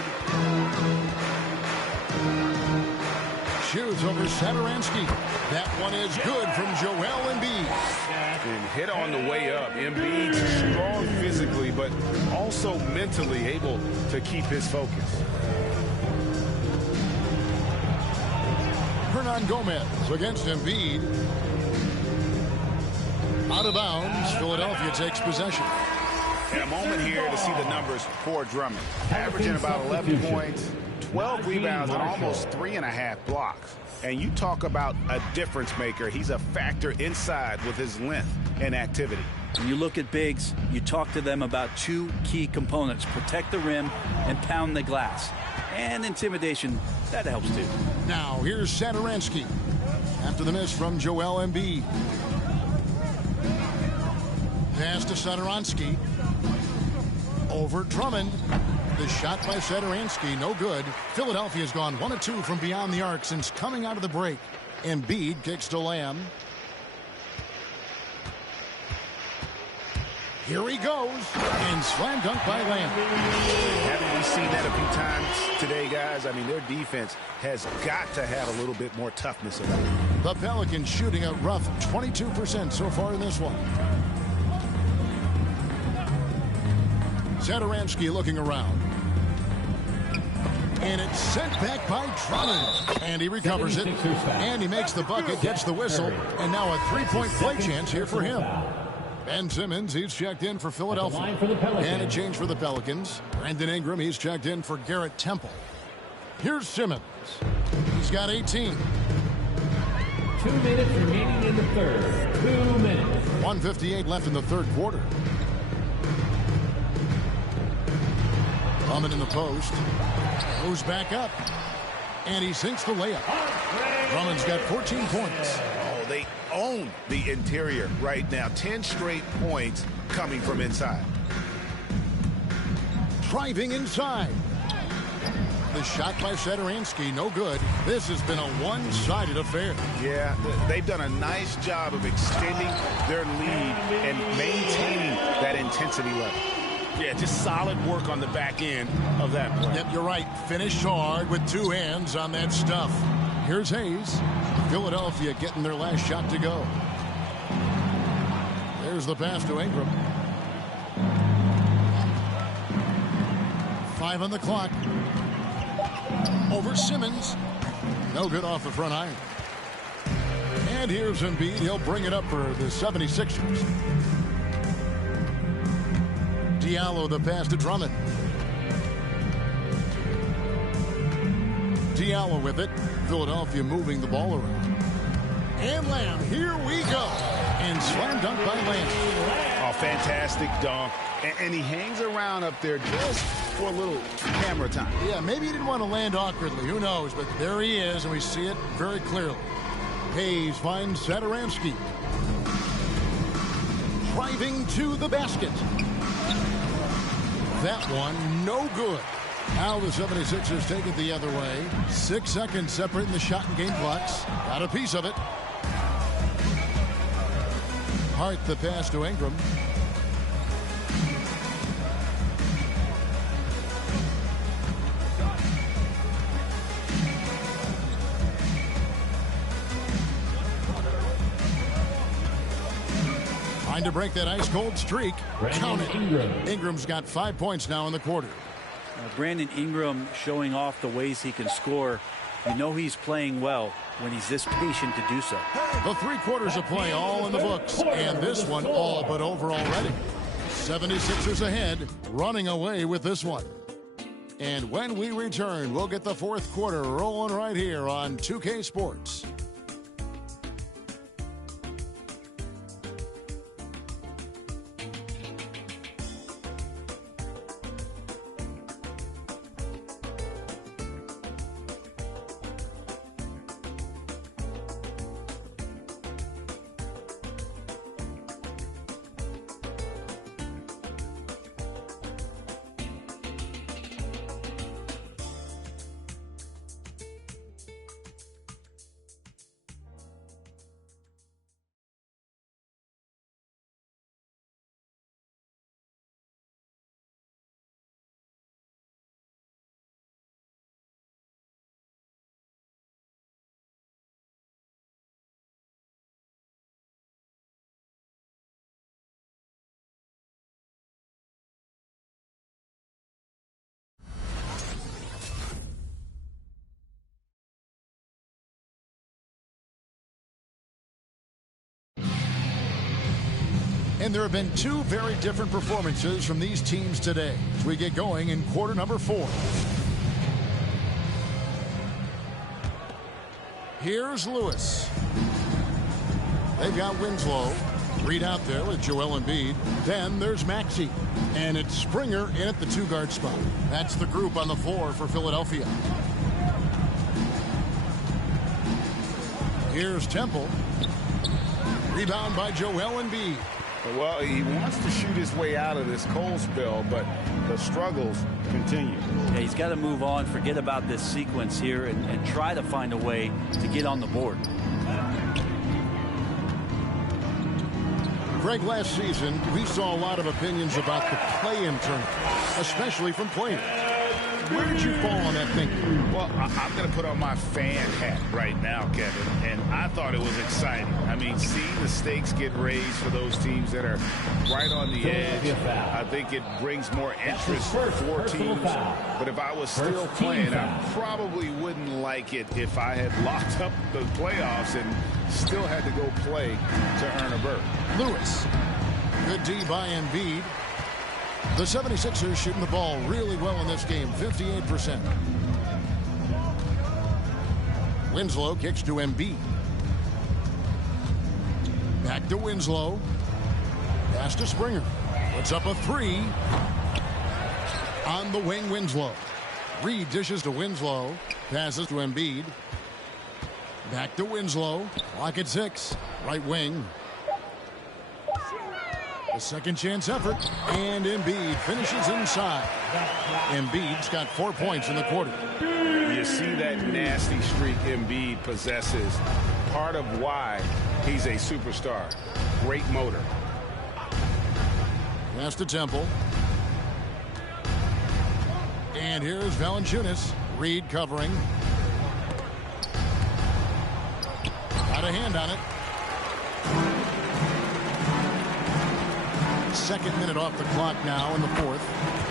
Shoots over Satoransky. That one is good from Joel Embiid. And hit on the way up. Embiid's strong physically, but also mentally able to keep his focus. Hernan Gomez against Embiid. Out of bounds. Philadelphia takes possession. And a moment here to see the numbers for Drummond. Averaging about 11 points, 12 rebounds, and almost 3.5 blocks. And you talk about a difference maker. He's a factor inside with his length and activity. When you look at bigs, you talk to them about 2 key components: protect the rim and pound the glass. And intimidation, that helps too. Now here's Satoransky after the miss from Joel Embiid. Pass to Satoransky. Over Drummond. The shot by Satoransky, no good. Philadelphia's gone 1 of 2 from beyond the arc since coming out of the break. Embiid kicks to Lamb. Here he goes. And slam dunk by Lamb. Haven't we seen that a few times today, guys? I mean, their defense has got to have a little bit more toughness about it. The Pelicans shooting a rough 22% so far in this one. Satoransky looking around. And it's sent back by Drummond. And he recovers it. And he makes the bucket, gets the whistle. And now a three-point play chance here for him. Ben Simmons, he's checked in for Philadelphia. And a change for the Pelicans. Brandon Ingram, he's checked in for Garrett Temple. Here's Simmons. He's got 18. 2 minutes remaining in the third. 2 minutes. 1:58 left in the third quarter. Drummond in the post. Goes back up. And he sinks the layup. Drummond's got 14 points. Oh, they own the interior right now. 10 straight points coming from inside. Driving inside. The shot by Satoransky, no good. This has been a one-sided affair. Yeah, they've done a nice job of extending their lead and maintaining that intensity level. Yeah, just solid work on the back end of that play. Yep, you're right. Finished hard with two hands on that stuff. Here's Hayes. Philadelphia getting their last shot to go. There's the pass to Ingram. 5 on the clock. Over Simmons. No good off the front iron. And here's Embiid. He'll bring it up for the 76ers. Diallo the pass to Drummond. Diallo with it. Philadelphia moving the ball around. And Lamb, here we go. And slam dunk by Lamb. Oh, fantastic dunk. And he hangs around up there just for a little camera time. Yeah, maybe he didn't want to land awkwardly. Who knows? But there he is, and we see it very clearly. Hayes finds Satoransky. Driving to the basket. That one, no good. Now the 76ers take it the other way. 6 seconds separating the shot and game clocks. Got a piece of it. Hart the pass to Ingram. Trying to break that ice-cold streak. Count it. Ingram's got 5 points now in the quarter. Brandon Ingram showing off the ways he can score. You know he's playing well when he's this patient to do so. The 3 quarters of play all in the books, and this one all but over already. 76ers ahead, running away with this one. And when we return, we'll get the 4th quarter rolling right here on 2K Sports. And there have been 2 very different performances from these teams today as we get going in quarter number 4. Here's Lewis. They've got Winslow. Reed out there with Joel Embiid. Then there's Maxey. And it's Springer in at the 2-guard spot. That's the group on the floor for Philadelphia. Here's Temple. Rebound by Joel Embiid. Well, he wants to shoot his way out of this cold spell, but the struggles continue. Yeah, he's got to move on, forget about this sequence here, and try to find a way to get on the board. Greg, last season, we saw a lot of opinions about the play-in tournament, especially from players. Where did you fall on that thinking? Well, I'm going to put on my fan hat right now, Kevin, and I thought it was exciting. I mean, seeing the stakes get raised for those teams that are right on the edge, I think it brings more interest for teams. But if I was still playing, I probably wouldn't like it if I had locked up the playoffs and still had to go play to earn a berth. Lewis. Good D by Embiid. The 76ers shooting the ball really well in this game, 58%. Winslow kicks to Embiid. Back to Winslow. Pass to Springer. Puts up a 3. On the wing, Winslow. Reed dishes to Winslow. Passes to Embiid. Back to Winslow. Clock at 6. Right wing. A second chance effort, and Embiid finishes inside. Embiid's got 4 points in the quarter. You see that nasty streak Embiid possesses. Part of why he's a superstar. Great motor. Pass to Temple. And here's Valanciunas. Reed covering. Got a hand on it. Second minute off the clock now in the fourth.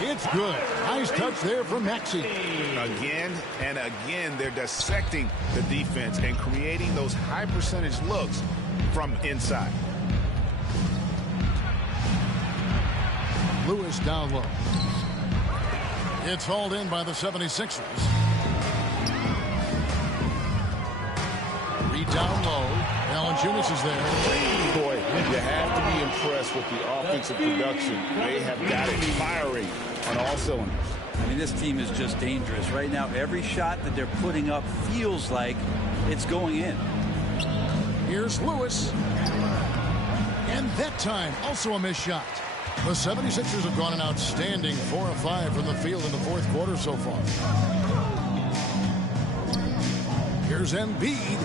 It's good. Nice touch there from Maxey. Again and again, they're dissecting the defense and creating those high percentage looks from inside. Lewis down low. It's hauled in by the 76ers. Reed down low. Valanciunas is there. Boy, you have to be impressed with the offensive production. They have got it firing on all cylinders. I mean, this team is just dangerous. Right now, every shot that they're putting up feels like it's going in. Here's Lewis. And that time, also a missed shot. The 76ers have gone an outstanding 4 of 5 from the field in the fourth quarter so far. Here's Embiid.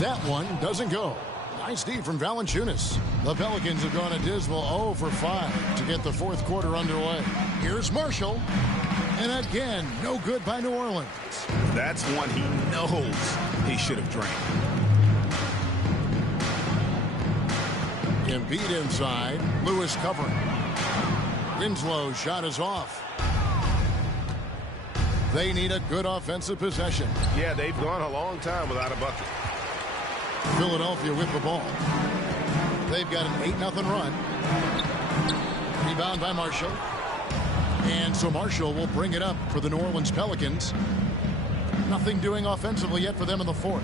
That one doesn't go. Nice D from Valanciunas. The Pelicans have gone a dismal 0 for 5 to get the fourth quarter underway. Here's Marshall. And again, no good by New Orleans. That's one he knows he should have drained. Embiid inside. Lewis covering. Winslow's shot is off. They need a good offensive possession. Yeah, they've gone a long time without a bucket. Philadelphia with the ball. They've got an 8-0 run. Rebound by Marshall. And so Marshall will bring it up for the New Orleans Pelicans. Nothing doing offensively yet for them in the fourth.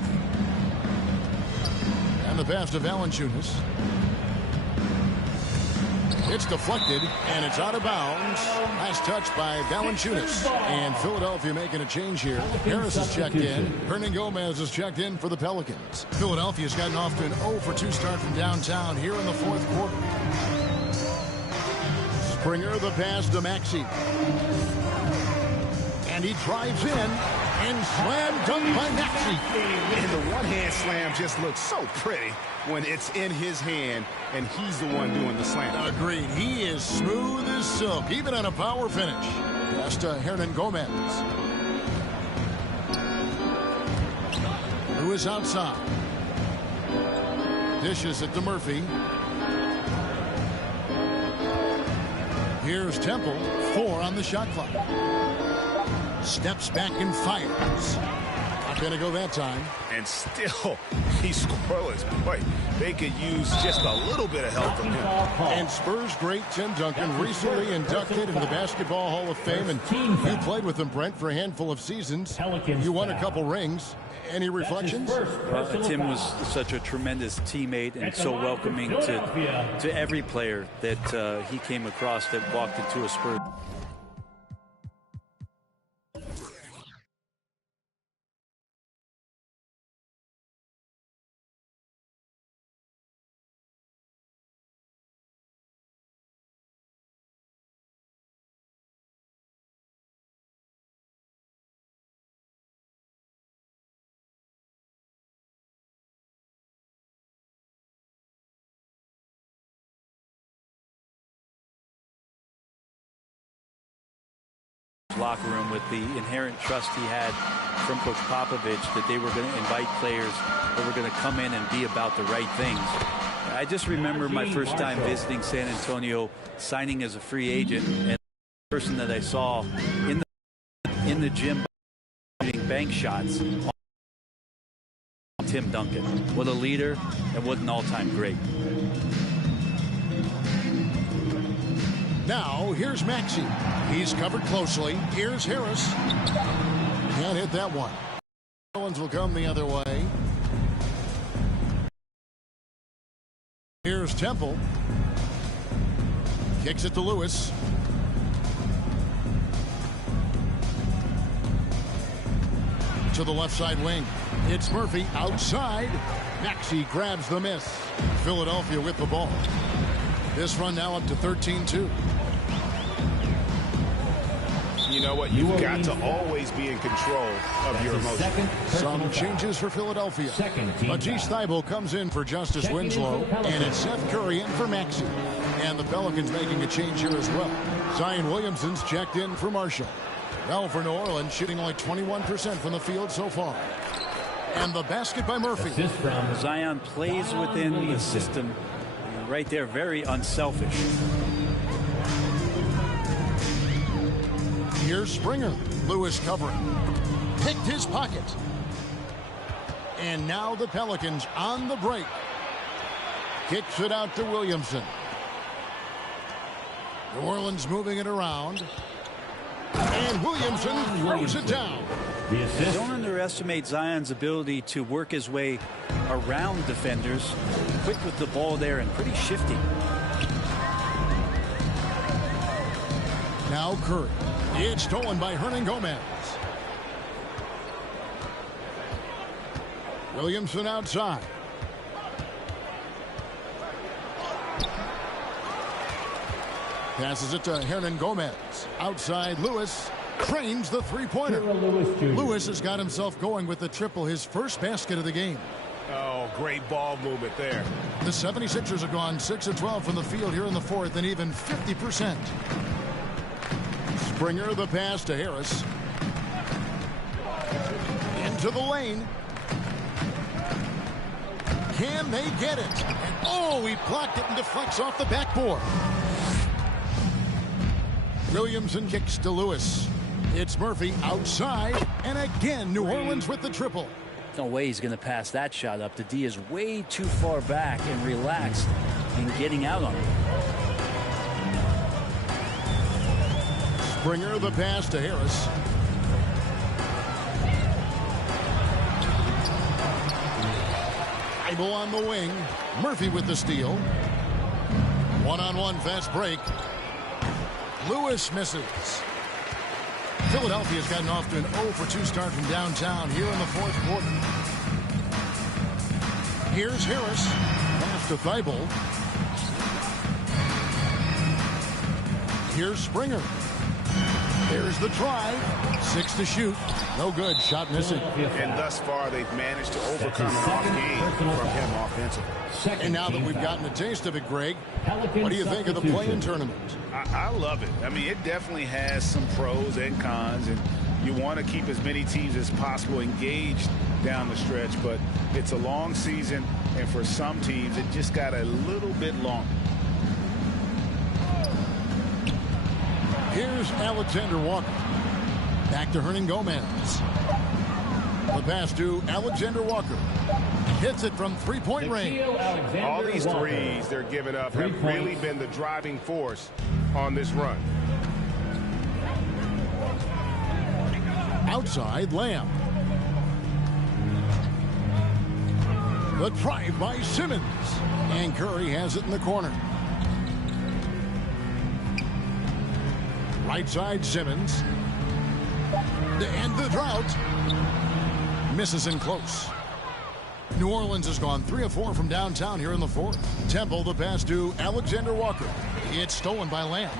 And the pass to Valanciunas. It's deflected, and it's out of bounds. Nice touch by Valanciunas. And Philadelphia making a change here. Harris has checked in. Hernan Gomez has checked in for the Pelicans. Philadelphia's gotten off to an 0 for 2 start from downtown here in the fourth quarter. Springer the pass to Maxey. And he drives in. And slam dunk by Maxey. And the one-hand slam just looks so pretty when it's in his hand and he's the one doing the slam. Agreed. He is smooth as silk, even on a power finish. Pass to Hernan Gomez. Lewis outside. Dishes it to Murphy. Here's Temple. 4 on the shot clock. Steps back and fires. Not going to go that time. And still, he's scoreless. Boy, they could use just a little bit of help from him. And Spurs great Tim Duncan recently inducted into the Basketball Hall of Fame. And you played with him, Brent, for a handful of seasons. You won a couple rings. Any reflections? Tim was such a tremendous teammate and so welcoming to every player that he came across that walked into a Spurs. Locker room with the inherent trust he had from Coach Popovich that they were going to invite players that were going to come in and be about the right things. I just remember my first time visiting San Antonio, signing as a free agent, and the person that I saw in the gym shooting bank shots, Tim Duncan. What a leader and what an all-time great. Now, here's Maxey. He's covered closely. Here's Harris. Can't hit that one. Ones will come the other way. Here's Temple. Kicks it to Lewis. To the left side wing. It's Murphy outside. Maxey grabs the miss. Philadelphia with the ball. This run now up to 13-2. You know what? You've got to always be in control of your emotions. Some changes for Philadelphia. Matisse Thybulle comes in for Justice Winslow, and it's Seth Curry in for Maxey. And the Pelicans making a change here as well. Zion Williamson's checked in for Marshall. Well, for New Orleans, shooting only 21% from the field so far. And the basket by Murphy. Zion plays within the system. Right there, very unselfish. Here's Springer. Lewis covering. Picked his pocket. And now the Pelicans on the break. Kicks it out to Williamson. New Orleans moving it around. And Williamson throws it down. Don't underestimate Zion's ability to work his way around defenders. Quick with the ball there and pretty shifty. Now Curry. It's stolen by Hernan Gomez. Williamson outside. Passes it to Hernan Gomez. Outside Lewis. Cranes the three-pointer. Lewis has got himself going with the triple, his first basket of the game. Oh, great ball movement there. The 76ers have gone 6 of 12 from the field here in the fourth and even 50%. Springer the pass to Harris. Into the lane. Can they get it? And oh, he blocked it and deflects off the backboard. Williamson kicks to Lewis. It's Murphy outside, and again New Orleans with the triple. No way he's going to pass that shot up. The D is way too far back and relaxed and getting out on it. Springer the pass to Harris. Thybulle on the wing. Murphy with the steal. One-on-one fast break. Lewis misses. Philadelphia's gotten off to an 0-for-2 start from downtown here in the fourth quarter. Here's Harris. Pass to Thybulle. Here's Springer. There's the try. 6 to shoot. No good. Shot missing. And thus far, they've managed to overcome an off game from him offensively. And now that we've gotten a taste of it, Greg, what do you think of the play-in tournament? I love it. I mean, it definitely has some pros and cons, and you want to keep as many teams as possible engaged down the stretch, but it's a long season, and for some teams, it just got a little bit longer. Here's Alexander Walker. Back to Hernan Gomez. The pass to Alexander Walker. Hits it from three-point range. All these threes they're giving up have really been the driving force on this run. Outside, Lamb. The drive by Simmons. And Curry has it in the corner. Right side, Simmons. To end the drought. Misses in close. New Orleans has gone 3 of 4 from downtown here in the fourth. Temple the pass to Alexander Walker. It's stolen by Lamb.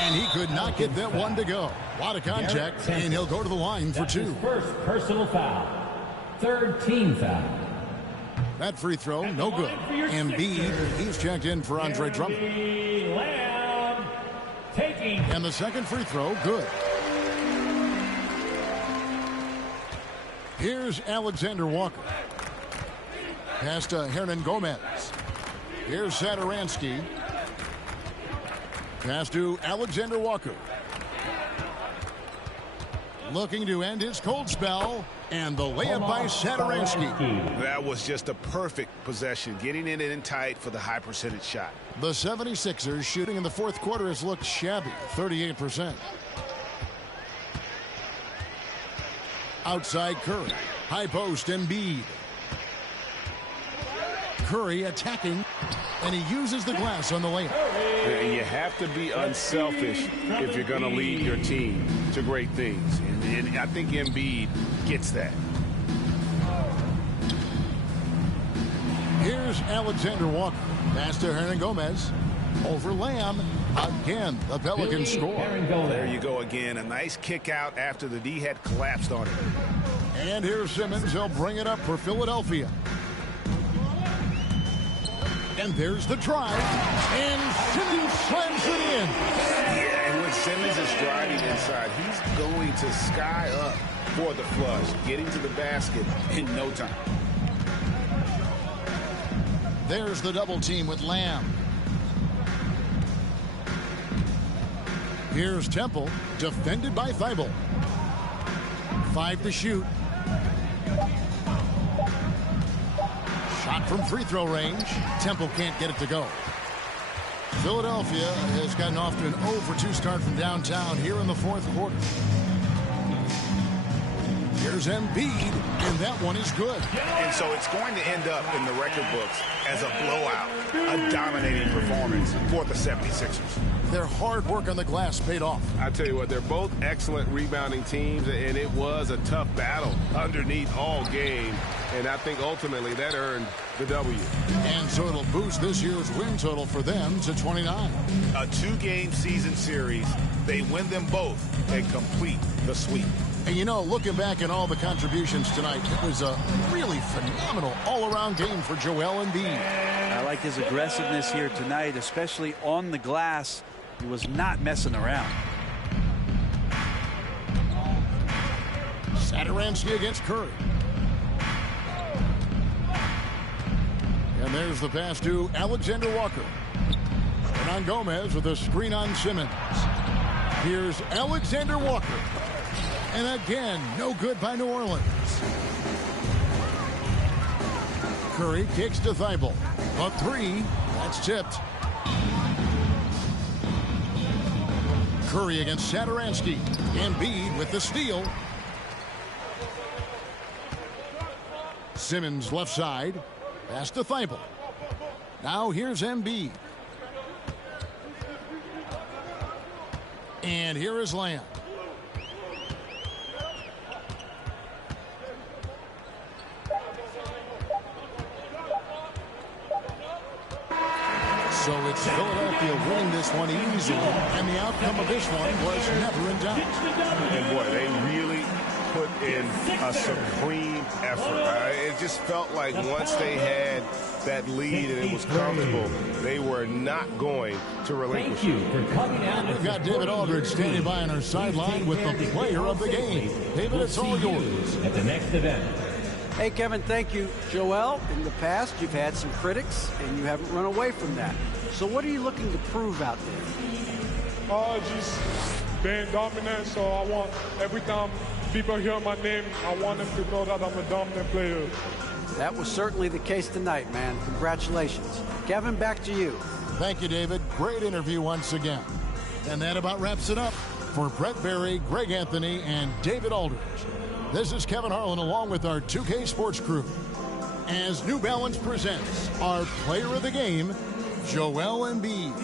And he could not get that one to go. A lot of contact, and he'll go to the line for 2. First personal foul. Third team foul. That free throw, no good. Embiid, he's checked in for Andre Drummond. And the second free throw, good. Here's Alexander Walker. Pass to Hernan Gomez. Here's Satoransky. Pass to Alexander Walker. Looking to end his cold spell. And the layup by Satoransky. That was just a perfect possession. Getting it in tight for the high percentage shot. The 76ers shooting in the fourth quarter has looked shabby. 38%. Outside Curry. High post Embiid. Curry attacking, and he uses the glass on the layup. Yeah, you have to be unselfish if you're going to lead your team to great things. And I think Embiid gets that. Here's Alexander Walker. Pass to Hernan Gomez. Over Lamb. Again, the Pelicans score. There you go again. A nice kick out after the D had collapsed on it. And here's Simmons. He'll bring it up for Philadelphia. And there's the drive. And Simmons slams it in. Yeah, and when Simmons is driving inside, he's going to sky up for the flush, getting to the basket in no time. There's the double team with Lamb. Here's Temple, defended by Thibault. 5 to shoot. Shot from free throw range. Temple can't get it to go. Philadelphia has gotten off to an 0-for-2 start from downtown here in the fourth quarter. Here's Embiid, and that one is good. And so it's going to end up in the record books as a blowout, a dominating performance for the 76ers. Their hard work on the glass paid off. I tell you what, they're both excellent rebounding teams, and it was a tough battle underneath all game. And I think ultimately that earned the W. And so it'll boost this year's win total for them to 29. A 2-game season series. They win them both and complete the sweep. And you know, looking back at all the contributions tonight, it was a really phenomenal all-around game for Joel Embiid. I like his aggressiveness here tonight, especially on the glass. He was not messing around. Satoransky against Curry. And there's the pass to Alexander Walker. Hernan Gomez with a screen on Simmons. Here's Alexander Walker. And again, no good by New Orleans. Curry kicks to Thibault. A 3. That's tipped. Curry against Satoransky. Embiid with the steal. Simmons left side. Pass to Thibault. Now here's Embiid. And here is Lamb. So it's Philadelphia winning this one easily, and the outcome of this one was never in doubt. And boy, they really put in a supreme effort. It just felt like once they had that lead and it was comfortable, they were not going to relinquish. Thank you for coming out. We've got David Aldridge standing by on our sideline with the player of the game. David, it's all yours. At the next event. Hey, Kevin, thank you. Joel, in the past, you've had some critics, and you haven't run away from that. So what are you looking to prove out there? Just being dominant, so I want, every time people hear my name, I want them to know that I'm a dominant player. That was certainly the case tonight, man. Congratulations. Kevin, back to you. Thank you, David. Great interview once again. And that about wraps it up for Brett Berry, Greg Anthony, and David Aldridge. This is Kevin Harlan along with our 2K Sports crew as New Balance presents our player of the game, Joel Embiid.